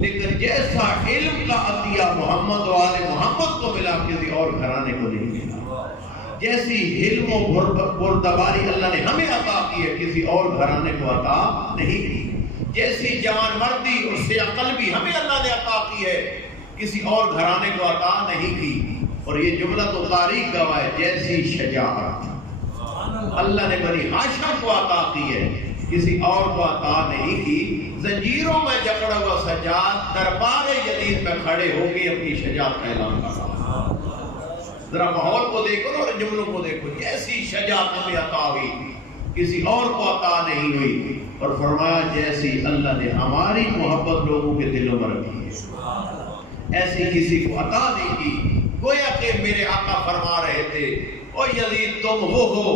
لیکن جیسا علم کا عطیہ محمد و آل محمد کو ملا کسی اور گھرانے کو نہیں ملا، جیسی علم و بردباری اللہ نے ہمیں عطا کی ہے کسی اور گھرانے کو عطا نہیں کی، جیسی جوان مردی اور سیاہ قلبی ہمیں اللہ نے عطا کی ہے کسی اور گھرانے کو عطا نہیں کی۔ اور یہ جملہ تو تاریخ گواہ ہے، جیسی شجاعت اللہ نے بنی ہاشم کو عطا کی ہے کسی اور کو عطا نہیں کی۔ زنجیروں میں جکڑا ہوا سجاد دربار یزید میں کھڑے ہو کے اپنی شجاعت کا اعلان کر رہا۔ ذرا ماحول کو دیکھو اور جملوں کو دیکھو، جیسی شجاعت ہمیں عطا ہوئی کسی اور کو عطا نہیں ہوئی، اور فرمایا جیسی اللہ نے ہماری محبت لوگوں کے دلوں میں رکھی ہے ایسی کسی کو عطا نہیں کی۔ گویا کہ میرے آقا فرما رہے تھے او یزید تم وہ ہو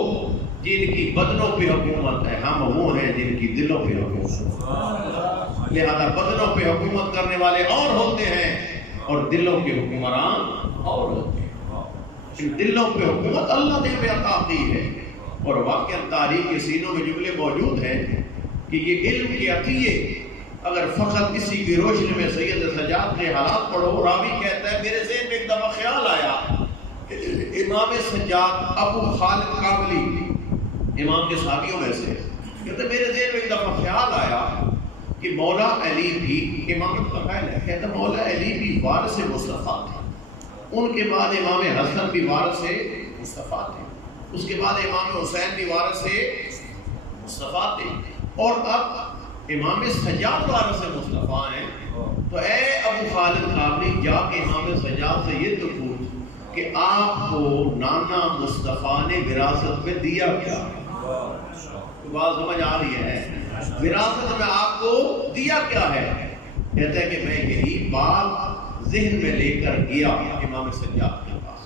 جن کی بدنوں پہ حکومت ہے، ہم وہ ہیں جن کی دلوں پہ حکومت ہے۔ لہذا بدنوں پہ حکومت کرنے والے اور ہوتے ہیں اور دلوں کے حکمران اور ہوتے ہیں۔ دلوں پہ حکومت اللہ نے ہمیں عطا کی ہے، اور واقعا تاریخ کے سینوں میں جملے موجود ہیں کہ یہ علم کے عطیے اگر فقط اسی کی روشنی میں سید سجاد کے حالات پڑھو، راوی کہتا ہے میرے ذہن میں ایک دفعہ خیال آیا، امام سجاد ابو خالد کابلی امام کے صحابیوں میں سے کہتے ہیں میرے ذہن میں ایک دفعہ خیال آیا کہ مولا علی بھی امامت کا قائل ہے، کہتا مولا علی بھی وارث مصطفیٰ تھے، ان کے بعد امام حسن بھی وارث مصطفیٰ تھے، اس کے بعد امام حسین بھی وارث مصطفیٰ تھے، اور اب امام سجاد وارث مصطفیٰ ہیں، تو اے ابو خالد کابلی جا کے امام سجاد سے یہ تو پوچھ کہ آپ کو نانا مصطفیٰ نے وراثت میں دیا کیا؟ بات سمجھ آ رہی ہے؟ وراثت میں آپ کو دیا کیا ہے؟ کہتا ہے کہ میں یہی بات ذہن میں لے کر گیا امام سجاد کے پاس،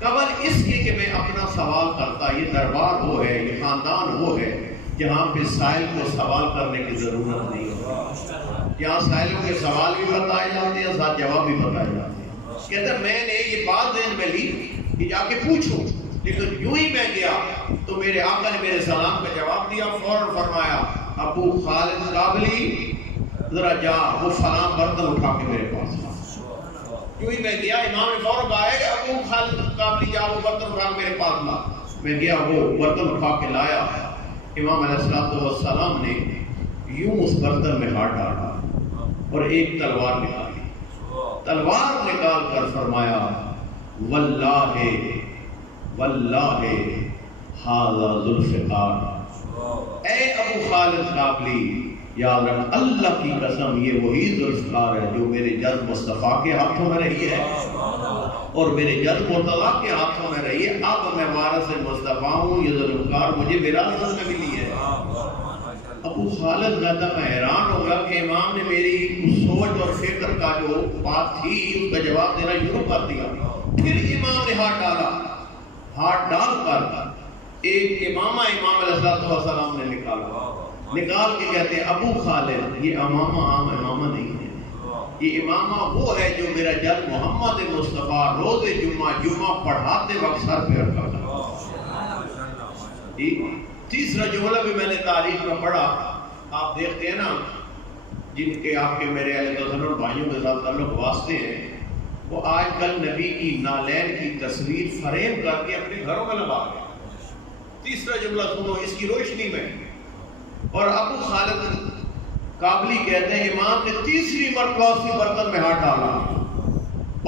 قبل اس کے کہ میں اپنا سوال کرتا، یہ دربار وہ ہے، یہ خاندان وہ ہے جہاں پہ سائل کو سوال کرنے کی ضرورت نہیں ہوتی، یہاں سائلوں کے سوال بھی بتائے جاتے ہیں، ساتھ جواب بھی بتائے جاتے ہیں۔ کہتا ہے میں نے یہ بات ذہن میں لی کہ جا کے پوچھوں، لیکن یوں ہی میں گیا تو میرے آقا نے میرے سلام کا جواب دیا، فوراً فرمایا ابو خالد کابلی ذرا جا وہ فلاں برتن اٹھا کے میرے پاس لا۔ یوں ہی میں گیا، امام نے فوراً کہا ہے کہ ابو خالد کابلی جا وہ برتن اٹھا کے میرے پاس لا۔ میں گیا، وہ برتن اٹھا کے لایا، امام علیہ السلام نے یوں اس برتن میں ہاتھ ڈالا اور ایک تلوار نکالی، تلوار نکال کر فرمایا واللہ واللہ ھذا ذوالفقار، اے ابو خالد کابلی یاد رکھ اللہ کی قسم یہ وہی ذوالفقار ہے جو میرے جد مصطفیٰ کے ہاتھوں میں رہی ہے اور میرے جد مرتضیٰ کے ہاتھوں میں رہی ہے، اب میں وارث مصطفیٰ ہوں، یہ ذوالفقار مجھے وراثت میں ملی ہے۔ ابو خالد زیادہ میں حیران ہو گیا کہ امام نے میری اس سوچ اور فکر کا جو بات تھی اس کا جواب دینا شروع کر دیا۔ پھر امام نے ہاتھ ڈالا، ہاتھ ڈال کر ایک امامہ امام علیہ السلام نے نکال کے کہتے ہیں ابو خالد یہ امامہ عام امامہ نہیں ہے، یہ امامہ وہ ہے جو میرا جد محمد مصطفیٰ روز جمعہ پڑھاتے وقت سر پہ رکھا تھا۔ تیسرا جملہ بھی میں نے تاریخ میں پڑھا، آپ دیکھتے ہیں نا جن کے آپ کے میرے اہل تسنن بھائیوں کے ساتھ تعلق واسطے ہیں، وہ آج کل نبی کی نالین کی تصویر فریم کر کے اپنے گھروں میں لگا گئے۔ تیسرا جملہ سنو اس کی روشنی میں، اور ابو خالد کابلی کہتے ہیں امام نے تیسری مرتبہ اسی برتن میں ہاتھ ڈالا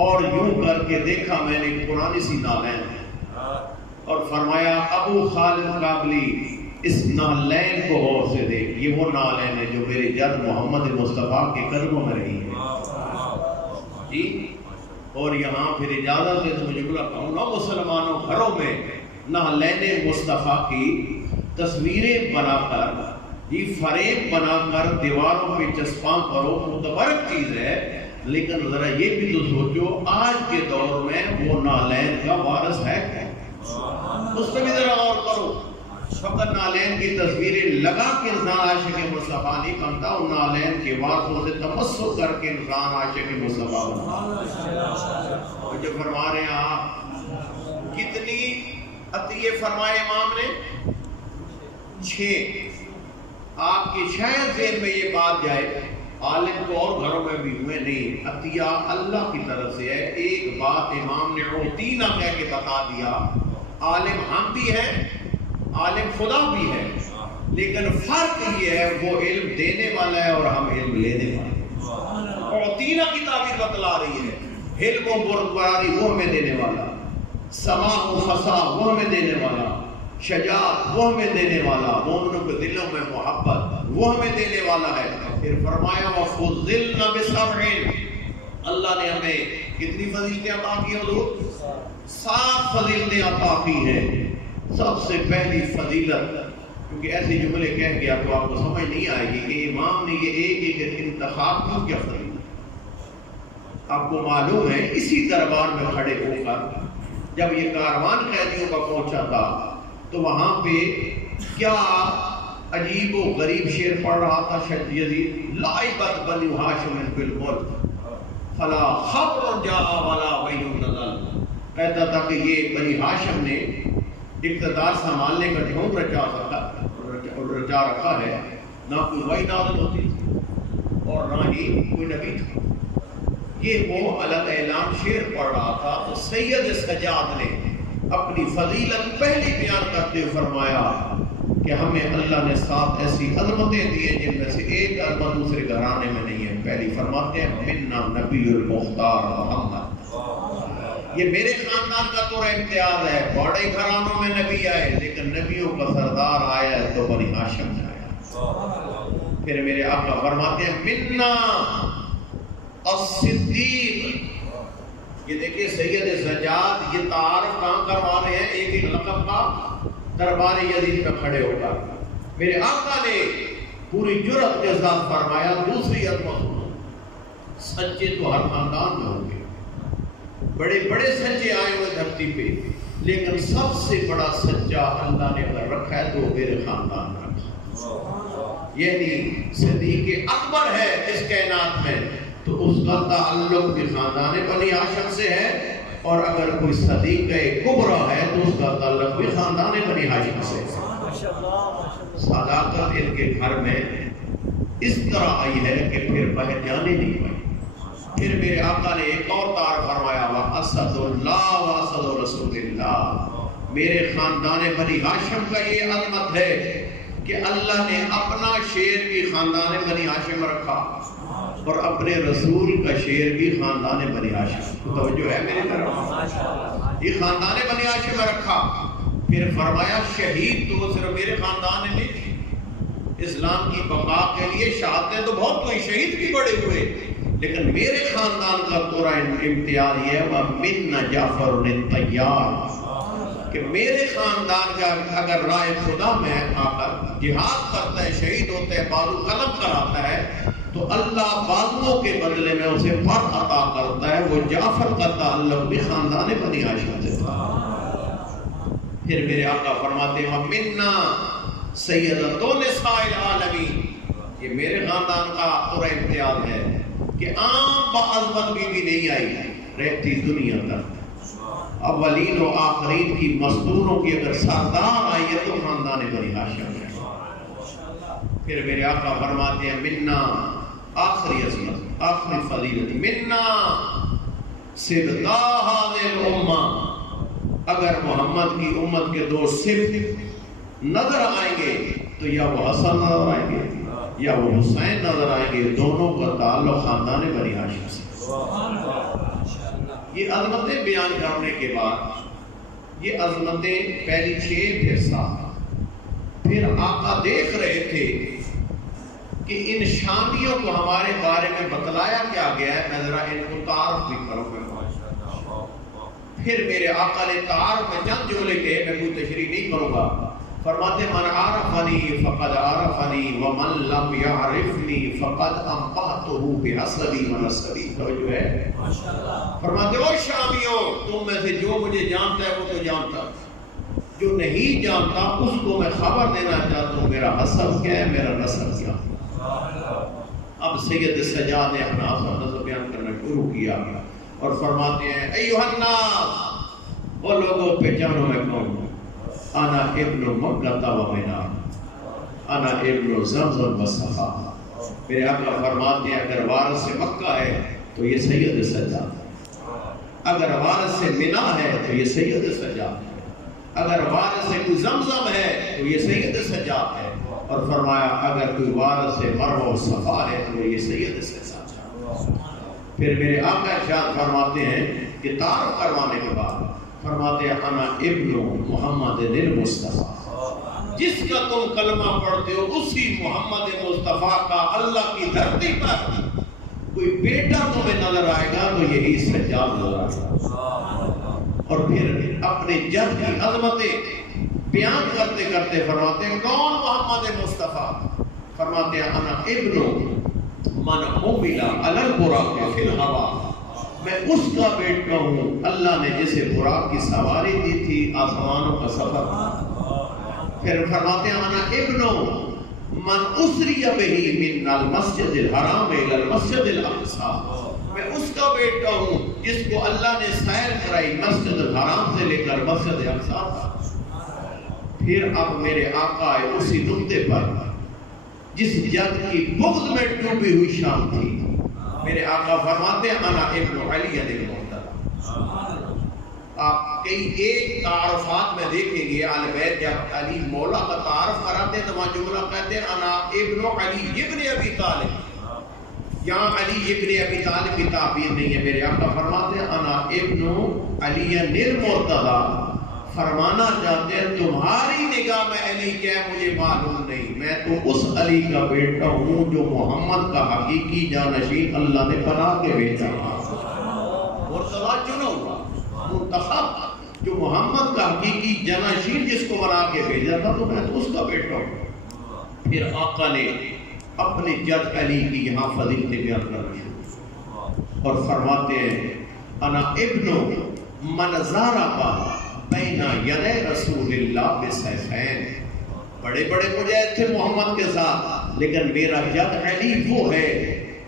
اور یوں کر کے دیکھا میں نے پرانی سی نالین ہے، اور فرمایا ابو خالد کابلی اس نالین کو غور سے دیکھ، یہ وہ نالین ہے جو میرے جد محمد مصطفیٰ کے قدموں میں رہی ہے۔ جی اور یہاں پھر اجازت ہے تو جملہ کہوں نا، مسلمانوں گھروں میں نالین مصطفیٰ کی تصویریں بنا کر فریم بنا کر دیواروں پہ چسپاں کرو، متبرک چیز ہے، لیکن ذرا یہ بھی تو سوچو آج کے دور میں وہ نالین کا وارث ہے کیا؟ اس پہ بھی ذرا غور کرو۔ فقط نالین کی تصویریں لگا کے انسان عاشق مصطفیٰ نہیں بنتا، ان نالین کے وارثوں سے تمسک کر کے انسان عاشق مصطفیٰ بنتا۔ اور جو فرما رہے ہیں آپ کتنی عطیے فرمائے امام نے؟ 6۔ آپ کی شاید ذہن میں یہ بات جائے، عالم کو اور گھروں میں بھی ہوئے نہیں، عطیہ اللہ کی طرف سے ہے۔ ایک بات امام نے اعطینا کہہ کے بتا دیا، عالم ہم بھی ہیں، عالم خدا بھی ہے، لیکن فرق یہ ہے وہ علم دینے والا ہے اور ہم علم لینے والے ہیں۔ اعطینا کی تعبیر بتلا رہی ہے، علم و بردباری وہ ہمیں دینے والا، سماع و فصاح وہ ہمیں دینے والا، شجاعت وہ ہمیں دینے والا، مومنوں کے دلوں میں محبت وہ ہمیں دینے والا ہے۔ پھر فرمایا وَفُضِّلْنَا بِسَبْعٍ، اللہ نے ہمیں کتنی فضیلتیں عطا کی ہیں حضور؟ 7 فضیلتیں عطا کی ہیں۔ سب سے پہلی فضیلت، کیونکہ ایسے جملے کہہ گیا تو آپ کو سمجھ نہیں آئے گی کہ امام نے یہ ایک انتخاب کیوں کیا فضیلت؟ آپ کو معلوم ہے اسی دربار میں کھڑے ہو کر جب یہ کاروان قیدیوں کا پہنچا تھا تو وہاں پہ کیا عجیب و غریب شعر پڑھ رہا تھا یزید، لائبت بنی ہاشم بالملک فلا خبر جاء ولا وحی نزل، کہتا تھا کہ یہ بنی ہاشم نے اقتدار سنبھالنے کا ڈھونگ رچا رکھا ہے، نہ کوئی وحی نازل ہوتی تھی اور نہ ہی کوئی نبی تھا۔ یہ وہ الگ اعلان شعر پڑھ رہا تھا تو سید سجاد نے اپنی فضیلت پہلی بیان کرتے ہوئے فرمایا کہ ہمیں اللہ نے 7 ایسی عظمتیں دی ہیں جن میں سے ایک عظمت دوسرے گھرانے میں نہیں ہے۔ پہلی فرماتے ہیں منا نبی المختار محمد، یہ میرے خاندان کا تو امتیاز ہے، بڑے گھرانوں میں نبی آئے لیکن نبیوں کا سردار آیا ہے تو بنی ہاشم سے آیا۔ پھر میرے آقا فرماتے ہیں منا الصدیق، یہ دیکھیں سید سجاد یہ تعارف کہاں کروا رہے ہیں، ایک ایک لقب کا دربار یزید میں کھڑے ہو کر۔ میرے آقا نے پوری جرأت کے ساتھ فرمایا دوسری عظمت، سچے تو ہر خاندان میں ہوں گے، بڑے بڑے سچے آئے ہوئے دھرتی پہ، لیکن سب سے بڑا سچا اللہ نے اگر رکھا ہے تو میرے خاندان میں رکھا، یعنی صدیق اکبر ہے اس کائنات میں تو اس کا تعلق بھی خاندان بنی ہاشم سے ہے، اور اگر کوئی صدیق کبریٰ ہے تو اس کا تعلق بھی خاندان بنی ہاشم سے ہے۔ صداقت ان کے گھر میں اس طرح آئی ہے کہ پھر پہچانے نہیں پائی۔ پھر میرے آقا نے ایک اور تعارف فرمایا وَأَسَدُ اللَّهِ وَأَسَدُ رَسُولِ اللَّهِ، میرے خاندان بنی ہاشم کا یہ عظمت ہے کہ اللہ نے اپنا شیر بھی خاندان بنی ہاشم رکھا اور اپنے رسول کا شیر بھی خاندان بنی ہاشم، توجہ ہے میرے طرف، یہ خاندان بنی ہاشم رکھا۔ پھر فرمایا شہید تو صرف میرے خاندان نے نہیں، اسلام کی بقا کے لیے شہادتیں تو بہت ہوئی، شہید بھی بڑے ہوئے، لیکن میرے خاندان کا پورا امتیاز یہ ہے وَمِنَّ جعفر الطیار، کہ میرے خاندان کا اگر رائے خدا میں آ کر جہاد کرتا ہے، شہید ہوتا ہے، بازو قلم کراتا ہے تو اللہ بازوؤں کے بدلے میں اسے پر عطا کرتا ہے۔ وہ جعفر کا تعلق بھی خاندان بنی ہاشم سے تھا۔ پھر میرے آقا فرماتے ہیں وَمِنَّا سیدۃ نساء العالمین، یہ میرے خاندان کا پورا امتیاز ہے کہ عام بعظمت بھی نہیں آئی، رہتی دنیا تک، اولین و آخرین کی مصدوروں کی اگر سردار آئی ہے تو خاندان بنی ہاشم ہے۔ پھر میرے آقا فرماتے ہیں منا، آخری عظمت، آخری فضیلت، منا سبطا هذه الامہ، اگر محمد کی امت کے 2 سبط نظر آئیں گے تو یا وہ حسن نظر آئیں گے یا وہ حسین نظر آئیں گے، دونوں کا تعلق خاندان بنی ہاشم سے۔ یہ عظمتیں بیان کرنے کے بعد، یہ عظمتیں پہلی 6 پھر 7، پھر آقا دیکھ رہے تھے کہ ان شامیوں کو ہمارے بارے میں بتلایا کیا گیا ہے، میں ذرا ان کو تعارف بھی کروں گا۔ پھر میرے آقا نے تعارف میں چند جملے کہے، میں کوئی تشریح نہیں کروں گا۔ فرماتے من عرفنی فقد عرفنی ومن لم یعرفنی فقد انبأتہ بحسبی ونسبی، توجہ ہے۔ فرماتے او شامیوں، تم میں سے جو مجھے جانتا ہے وہ تو جانتا، جو نہیں جانتا اس کو میں خبر دینا چاہتا ہوں میرا حسب کیا ہے، میرا نسب کیا ہے۔ اب سید سجاد نے اپنا حسب نسب بیان کرنا شروع کیا اور فرماتے ہیں ایھا الناس، وہ لوگوں پہچانو میں کون ہوں، انا ابن مکہ و منا، انا ابن زمزم و صفا۔ میرے آقا فرماتے ہیں اگر وارث سے مکہ ہے تو یہ سید سجاد ہے، اگر وارث سے منا ہے تو یہ سید سجاد ہے، اگر وارث سے کوئی زمزم ہے تو یہ سید سجاد ہے، اور فرمایا اگر کوئی وارث سے مروہ و صفا ہے تو یہ سید سجاد ہے۔ پھر میرے آقا ارشاد فرماتے ہیں کہ تعارف کروانے کے بعد فرماتے ہیں انا ابن محمد المصطفیٰ، جس کا تم کلمہ پڑھتے ہو اسی محمد مصطفیٰ کا اللہ کی دھرتی پر کوئی بیٹا تمہیں نظر آئے گا تو یہی سجاد نظر آئے گا۔ اور پھر اپنے جد کی عظمتیں بیان کرتے کرتے فرماتے ہیں کون محمد مصطفیٰ؟ فرماتے ہیں انا ابن من حمل علی البراق فی الہوا، میں اس کا بیٹا ہوں اللہ نے جسے براق کی سواری دی تھی آسمانوں کا سفر۔ پھر فرماتے ہیں انا ابن من اسری بہ من المسجد الحرام الی المسجد الاقصی، میں اس کا بیٹا ہوں جس کو اللہ نے سیر کرائی مسجد الحرام سے لے کر مسجد اقصی۔ پھر اب میرے آقا اسی نقطے پر جس جد کی بغض میں ڈوبی ہوئی شام تھی. میرے آقا فرماتے ہیں انا ابن علی المرتضی. آپ کئی ایک تعارفات میں دیکھیں گے آل بیت جب علی مولا کا تعارف کراتے ہیں تو وہاں جملہ کہتے ہیں انا ابن علی ابن ابی طالب. یہاں علی ابن ابی طالب کی تعبیر نہیں ہے. میرے آقا فرماتے ہیں انا ابن علی المرتضی. فرمانا چاہتے ہیں تمہاری نگاہ میں علی کیا ہے مجھے معلوم نہیں، میں تو اس علی کا بیٹا ہوں جو محمد کا حقیقی جانشین اللہ نے بنا کے بھیجا. مرتضی چنا ہوا منتخب جو محمد کا حقیقی جانشین جس کو بنا کے بھیجا تھا تو میں تو اس کا بیٹا ہوں. پھر آقا نے اپنے جد علی کی یہاں فضیلتیں بیان کرنا شروع اور فرماتے ہیں انا ابن من زارا بین یدی رسول اللہ بسیفین. بڑے بڑے مجاہد تھے محمد کے ساتھ، لیکن میرا جد علی وہ ہے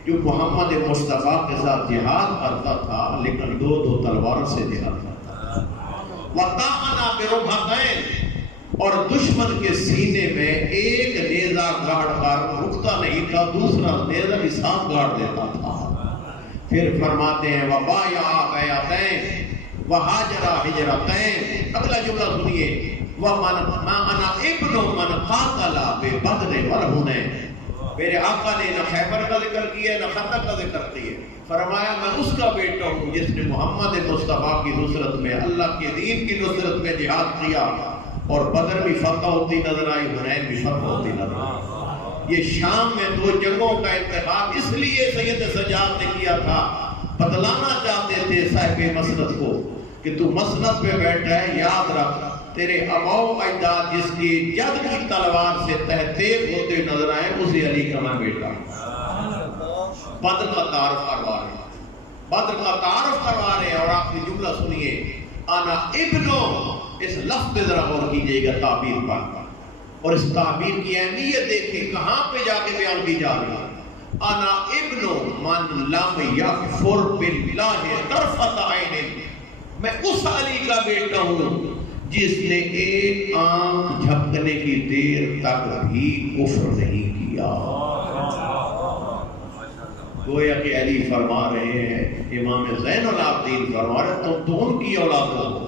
جو محمد مصطفیٰ کے ساتھ جہاد کرتا تھا لیکن دو دو تلوار سے جہاد کرتا تھا. وَطَعَنَا بِرُبْهَتَيْنِ. اور دشمن کے سینے میں ایک نیزہ گاڑ کر رکتا نہیں تھا، دوسرا نیزہ بھی ساتھ گاڑ دیتا تھا. پھر فرماتے ہیں وَبَایَعَ بَیعَتَیْن وَحَاجَرَ ہجرتین. اگلا جملہ سنیے وَمَا أَنَا ابْنُ مَنْ قَاتَلَ بِبَدْرٍ وَالْحُنَینٍ. میرے آقا نے نہ خیبر کا ذکر کیا نہ خندق کا ذکر کیا. فرمایا میں اس کا بیٹا ہوں جس نے محمد مصطفیٰ کی نصرت میں، اللہ کے دین کی نصرت میں جہاد کیا اور بدر بھی فتح ہوتی نظر آئی، حنین بھی فتح ہوتی نظر آئی. یہ شام میں دو جنگوں کا انتخاب اس لیے سید سجاد نے کیا تھا. بتلانا چاہتے تھے صاحب مسند کو کہ تو مسند پہ بیٹھا ہے، یاد رکھ تیرے اباؤ اجداد جس کی جد کی تلوار سے تہذیب ہوتے نظر آئے اسی علی کا میں بیٹا ہوں. بدر کا تعارف کروا رہے ہیں، بدر کا تعارف کروا رہے ہیں. اور آپ کی جملہ سنیے انا ابنو. اس لفظ پہ ذرا غور کیجئے گا تعبیر پر اور اس تعبیر کی اہمیت دیکھیں کہاں پہ جا کے بیان کی جا رہی ہے. انا ابنو من لم یکفر باللہ طرفۃ عین. میں اس علی کا بیٹا ہوں جس نے ایک آنکھ جھپکنے کی دیر تک بھی کفر نہیں کیا. گویا کہ علی فرما رہے ہیں، امام زین العابدین فرما رہے ہیں تم تو ان کی اولاد ہو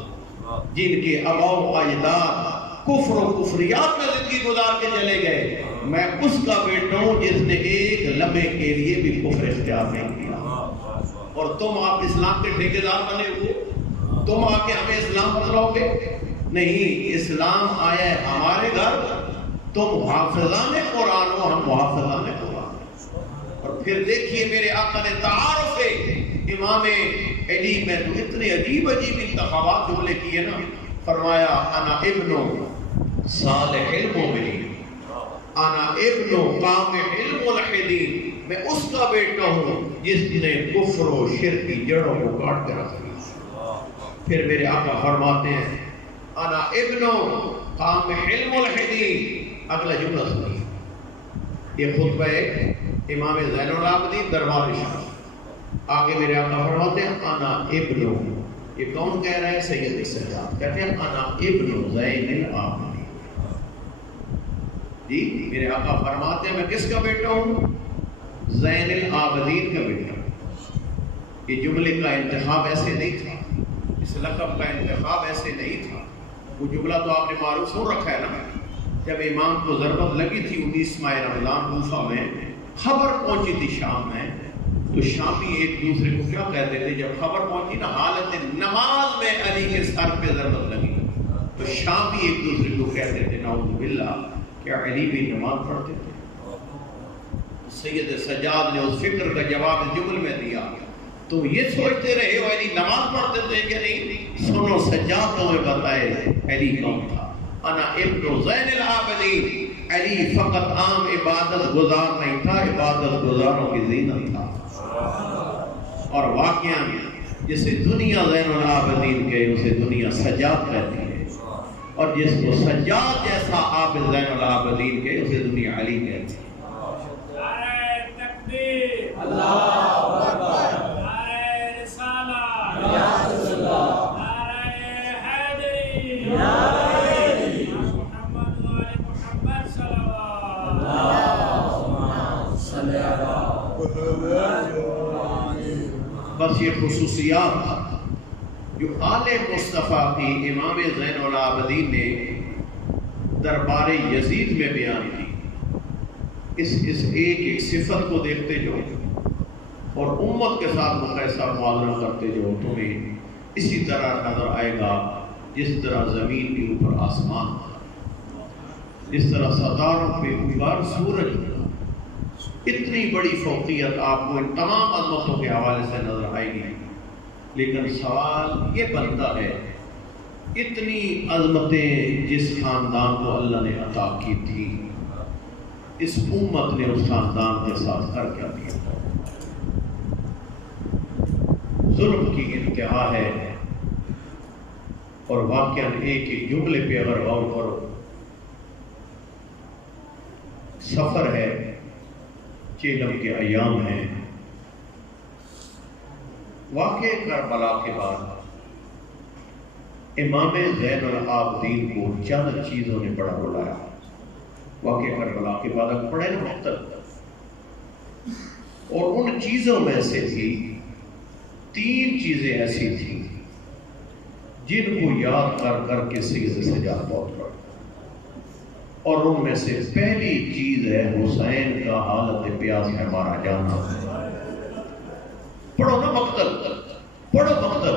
جن کے اباؤ اجداد کفر و کفریات میں زندگی گزار کے چلے گئے. میں اس کا بیٹا ہوں جس نے ایک لمحے کے لیے بھی کفر اختیار نہیں کیا. اور تم آپ اسلام کے ٹھیکیدار بنے ہو، تم آ کے ہمیں اسلام بتلاؤ گے؟ نہیں، اسلام آیا ہے ہمارے گھر، تم حافظان قرآن ہو، ہم محافظان قرآن. اور پھر دیکھیے میرے آقا نے تعارف امام علی میں تو اتنے عجیب عجیب انتخابات جملے کیے نا. فرمایا انا ابن صالح المؤمنین، انا ابن قامح الملحدین. میں اس کا بیٹا ہوں جس نے کفر و شرک کی جڑوں کو کاٹ کے رکھ دیا. پھر میرے آقا فرماتے ہیں انا ابن قامح الملحدین. اگلا جملہ سنیے، یہ خطبہ امام زین العابدین دربار شاہ. آگے میرے آقا فرماتے ہیں انا ابن. یہ کون کہہ رہا ہے؟ سید سجاد کہتے ہیں انا ابن زین العابدین. جی میرے آقا فرماتے ہیں میں کس کا بیٹا ہوں؟ زین العابدین کا بیٹا ہوں. یہ جملے کا انتخاب ایسے نہیں تھا، اس لقب کا انتخاب ایسے نہیں تھا. وہ جملہ تو آپ نے معروف ہو رکھا ہے نا. جب امام کو ضربت لگی تھی 19 ماہ رمضان کوفہ میں، خبر پہنچی تھی شام میں، تو شامی ایک دوسرے کو کیا کہتے تھے جب خبر پہنچی نا حالت نماز میں علی کے سر پہ ضربت لگی تو شامی ایک دوسرے کو کہتے تھے نعوذ باللہ کیا علی بھی نماز پڑھتے تھے؟ سید سجاد نے اس فکر کا جواب جمل میں دیا. تو یہ سوچتے رہے ہو علی نماز پڑھتے تھے کہ نہیں؟ سنو سجاد نے بتائے علی کون تھا. انا ابن زین العابدین. علی فقط عام عبادت گزار نہیں تھا، عبادت گزاروں کی زینت تھا. اور واقعہ جسے دنیا زین العابدین کہے اسے دنیا سجاد کہتی ہے، اور جس کو سجاد جیسا عابد زین العابدین کہے اسے دنیا علی کہتی ہے. اللہ اکبر. محمد بس یہ خصوصیات جو آل مصطفیٰ کی امام زین العابدین نے دربار یزید میں بیان کی، اس ایک ایک صفت کو دیکھتے جو اور امت کے ساتھ مقایسہ موازنہ کرتے جو تمہیں اسی طرح نظر آئے گا جس طرح زمین کے اوپر آسمان، جس طرح ستاروں پہ اوپر سورج، اتنی بڑی فوقیت آپ کو ان تمام عظمتوں کے حوالے سے نظر آئے گی۔ لیکن سوال یہ بنتا ہے، اتنی عظمتیں جس خاندان کو اللہ نے عطا کی تھی، اس امت نے اس خاندان کے ساتھ کر کیا دیا؟ ظلم کی انتہا ہے، اور واقعاً ایک ایک جملے پہ اگر غور کرو، سفر ہے، چیلم کے ایام ہیں، واقع کربلا کے بعد امام زین العابدین کو چند چیزوں نے بڑا بلایا۔ واقع کربلا کے بعد بڑے مختلف، اور ان چیزوں میں سے بھی 3 چیزیں ایسی تھیں جن کو یاد کر کر کے سید سجاد بہت پڑا، اور ان میں سے پہلی چیز ہے حسین کا حالت پیاس میں مارا جانا۔ پڑھو نا مقتل، پڑھو مقتل۔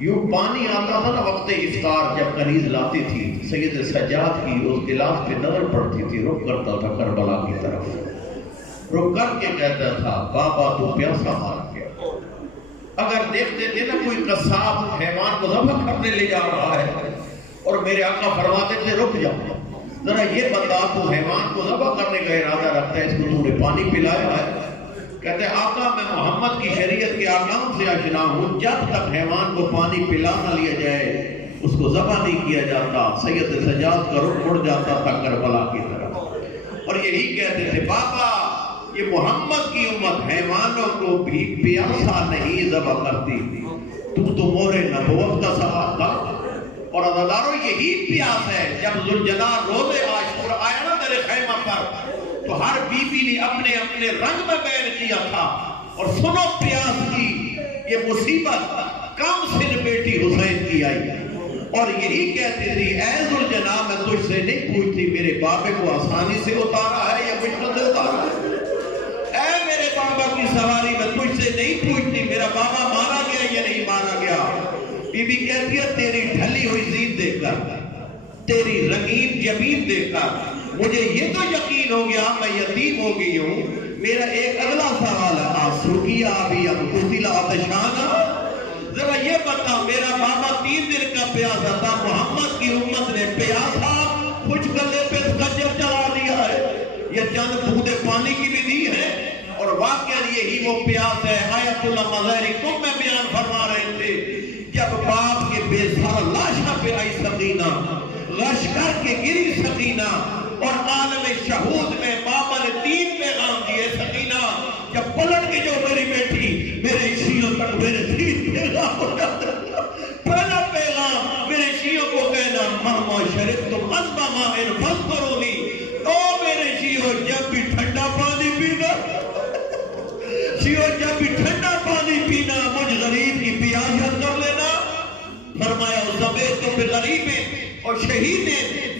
یوں پانی آتا تھا نا وقت افطار، جب کنیز لاتی تھی، سید سجاد کی اس گلاس پہ نظر پڑتی تھی، رک کرتا تھا کربلا کی طرف، رک کر کے کہتا تھا بابا تو پیاسا مارا گیا۔ اگر دیکھتے تھے نا کوئی قصاب حیوان کو ذبح کرنے لے جا رہا ہے اور میرے آقا فرماتے تھے رک جاؤ ذرا، یہ بندہ تو حیوان کو ذبح کرنے کا ارادہ رکھتا ہے، اس کو تم نے پانی پلایا ہے؟ کہتے ہیں آقا میں محمد کی شریعت کے احکام سے آشنا ہوں، جب تک حیوان کو پانی پلا نہ لیا جائے اس کو ذبح نہیں کیا جاتا۔ سید سجاد کا رخ مڑ جاتا تھا کربلا کی طرف، اور یہی کہتے تھے بابا یہ محمد کی امت حیوانوں کو بھی پیاسا نہیں ذبح کرتی، تم تو مور نبوت کا سوال تھا۔ اور عزیزانو یہی پیاس ہے، جب ذوالجلال روز عاشور آیا نا تیرے خیمہ پر، تو ہر بی بی نے اپنے اپنے رنگ میں بیان کیا تھا، اور سنو پیاس کی یہ مصیبت کم سن بیٹی حسین کی آئی، اور یہی کہتی تھی اے ذوالجلال میں تجھ سے نہیں پوچھتی میرے بابے کو آسانی سے اتارا ہے یا مشکل سے اتارا ہے، اے میرے بابا کی سواری میں تجھ سے نہیں پوچھتی میرا بابا مارا گیا یا نہیں مارا گیا۔ بی بی کہتی ہے تیری ڈھلی ہوئی زین دیکھ کر، تیری رنگین جبین دیکھ کر مجھے یہ تو یقین ہو گیا میں یتیم ہو گئی ہوں۔ میرا ایک اگلا سوال ہے، آنسو کیا ابھی اب قتل عطشانا، ذرا یہ بتا میرا بابا 3 دن کا پیاسا تھا، محمد کی امت نے پیاسا کچھ گلے پہ خنجر چلا دیا ہے، یہ چند بوندے پانی کی بھی دی ہے، اور واقعا یہی وہ پیاس ہے۔ آیت اللہ مظاہری تم میں بیان فرما رہے تھے، جب باپ کے بے سارا لاشا پہ آئی سکینہ، غش کر کے گری سکینہ، اور عالم شہود میں بابا نے 3 پیغام دیے سکینہ، جب پلٹ کے جو میری بیٹی میرے شیعوں تک میرے 3 پیغام ہو جاتے۔ پہلا پیغام میرے شیعوں کو کہنا مہما شرف تم ازبا مائن فذکرونی، او میرے شیعوں جب بھی ٹھنڈا پانی پینا، شیعوں جب بھی ٹھنڈا پانی پینا مجھ غریب کی پیاس کر لینا۔ فرمایا زبیتو بغریب اور شہید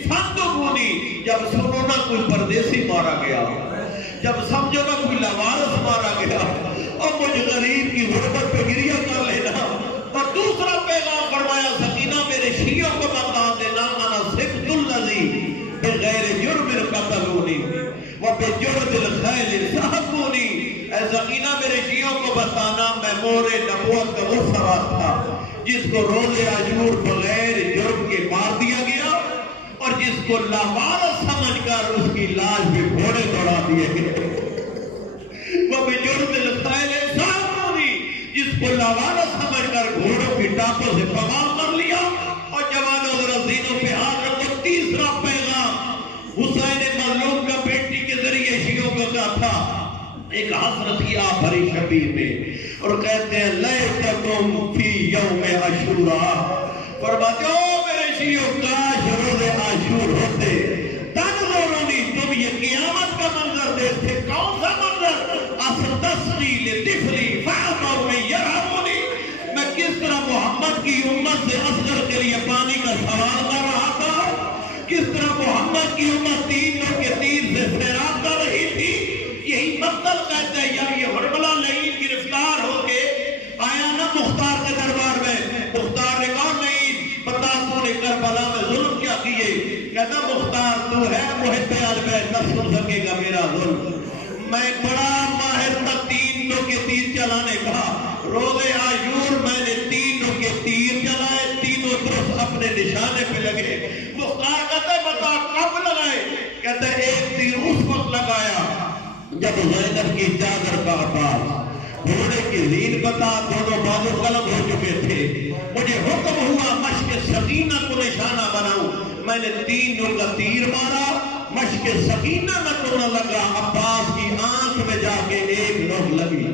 فندقونی، جب سنو نا کوئی پردیسی مارا گیا، جب سمجھو نا کوئی لوارث مارا گیا، اور مجھ غریب کی غربت پہ گریہ کر لینا۔ اور دوسرا پیغام فرمایا سکینہ میرے شیعوں کو بتا دینا انا سبت الذی بغیر جرم قتلونی وبجرد الخیل سحقونی، اے سکینہ میرے شیعوں کو بتانا میں مور نبوت کا وہ سوار تھا جس کو روز عاشور بغیر جرم کے مار دیا گیا، اور جس کو لاوارث سمجھ کر اس کی لاش پہ گھوڑے دوڑا دیے گئے، وہ بجرد الخیل سحقونی، جس کو لاوارث سمجھ کر گھوڑوں کی ٹاپوں سے پمال کر لیا۔ اور جوانوں ذرا زینوں پہ ہاتھ رکھو، تیسرا پیغام حسین مظلوم کا بیٹی کے ذریعے شیعوں کو کہا تھا، ایک حسرت کی آہ بھری شبیر میں، اور کہتے ہیں لیتکم فی یوم عاشورا، فرماتے ہو میرے شیعوں کاش روز عاشور ہوتے، تنظرونی تم یہ قیامت کا منظر دیکھتے، کون سا منظر؟ اصدسنی لطفلی فعمر من یرا محمد کی امت سے اصغر کے لیے پانی کا سوال کر رہا تھا، کس طرح محمد کی امت تینوں کے تین سے سیراب کر رہی تھی. یہی مقتل کہتے ہیں. یا یہ ہرملہ لعین گرفتار ہو کے آیا نا مختار کے دربار میں. مختار نے کہا لعین بتا تو نے کربلا میں ظلم کیا کیے؟ کہتا مختار تو ہے محب آل بیت، نہ سن سکے گا میرا ظلم. میں بڑا ماہر تھا تینوں کے تیر چلانے کا. روزے عاشور میں نے تینوں کے تیر چلائے، تینوں طرف اپنے نشانے پہ لگے. مختار کہتے بتا کب لگائے؟ کہتے ایک تیر اس وقت لگایا جب زینب کی چادر کا عباس، گھوڑے کی زین بتا دونوں بازو قلم ہو چکے تھے. مجھے حکم ہوا مشق سکینہ کو نشانہ بناؤں. میں نے تینوں کا تیر مارا، مشق سکینہ نہ تو نہ لگا. عباس کی آنکھ میں جا کے ایک نوک لگی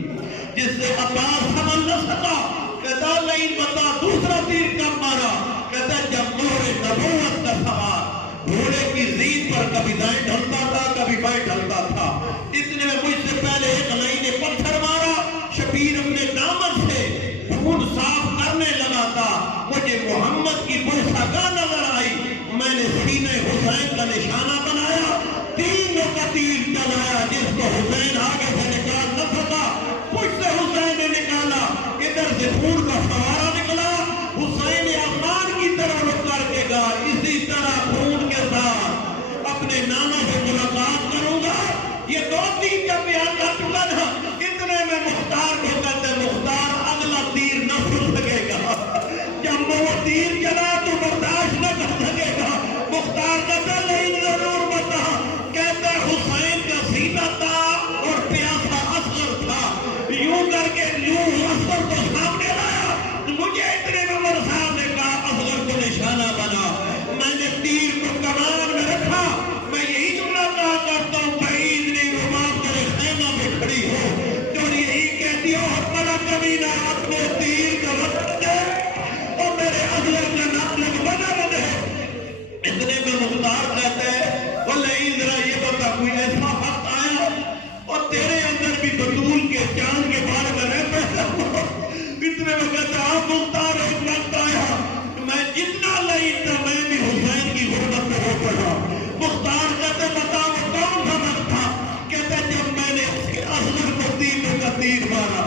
جس سے عباس سمجھ نہ سکا. کہتا لعین بتا دوسرا تیر کب مارا؟ کہتا جب مہر نبوت کا سوار گھوڑے کی زین پر کبھی دائیں ڈھلتا تھا کبھی بائیں ڈھلتا تھا. اتنے میں مجھ سے پہلے ایک لعین نے پتھر مارا. شبیر اپنے دامن سے خون صاف کرنے لگا تھا. مجھے محمد کی برسگاہ نظر آئی. میں نے سینے حسین کا نشانہ بنایا، تینوں کا تیر چلایا. جس کو حسین آگے سے نکال نہ سکا کچھ سے حسین نے نکالا. ادھر سے خون کا فوارہ نکلا. حسین عفان کی طرح رک کر کے کہا اسی طرح خون کے ساتھ اپنے نانا سے ملاقات کروں گا. یہ دو تین کا بیان کر چکا تھا. اتنے میں مختار کو کہتے مختار اگلا تیر نہ سن سکے گا. جب وہ تیر چلا تو برداشت نہ کر سکے گا. مختار کہتا نہیں ضرور بتا. کہتا حسین کا سینہ تھا اور پیاسا اصغر تھا. یوں کر کے یوں اصغر کو سامنے لایا. مجھے اتنے میں عمر صاحب نے کہا اصغر کو نشانہ بنا. میں نے تیر کو کمان میں رکھا. میں یہی جملہ کہا کرتا ہوں بعید نہیں رباب تیرے خیمہ میں کھڑی ہو جو یہی کہتی ہو بڑا کمینہ اپنے تیر کا وقت دے اور میرے اصغر کا نقل بنا بنے. اتنے میں مختار کہتے ہیں وہ لعین ذرا یہ بتا کوئی ایسا وقت آیا اور تیرے اندر بھی بطول کے چاند کے بارے میں رہتا ہے. اتنے میں کہتا آپ مختار ایک وقت آیا میں جتنا لعین تھا میں بھی حسین کی غربت میں ہو پڑا. مختار کہتے بتا وہ کون سا وقت تھا؟ کہتے جب میں نے اس کے اصغر کو تینوں کا تیر مارا.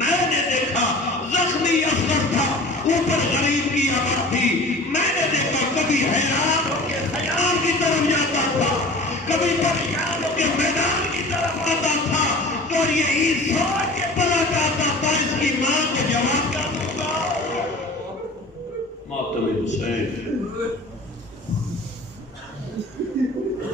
میں نے دیکھا زخمی اصغر تھا، اوپر غریب کی آواز تھی. میں نے دیکھا کبھی حیران ہو کے خیام کی طرف جاتا تھا، کبھی پریشان ہو کے میدان کی طرف آتا تھا. اور یہی سوچ کے پلا جاتا تھا اس کی ماں کو جواب کیا دوں گا. ماتم حسین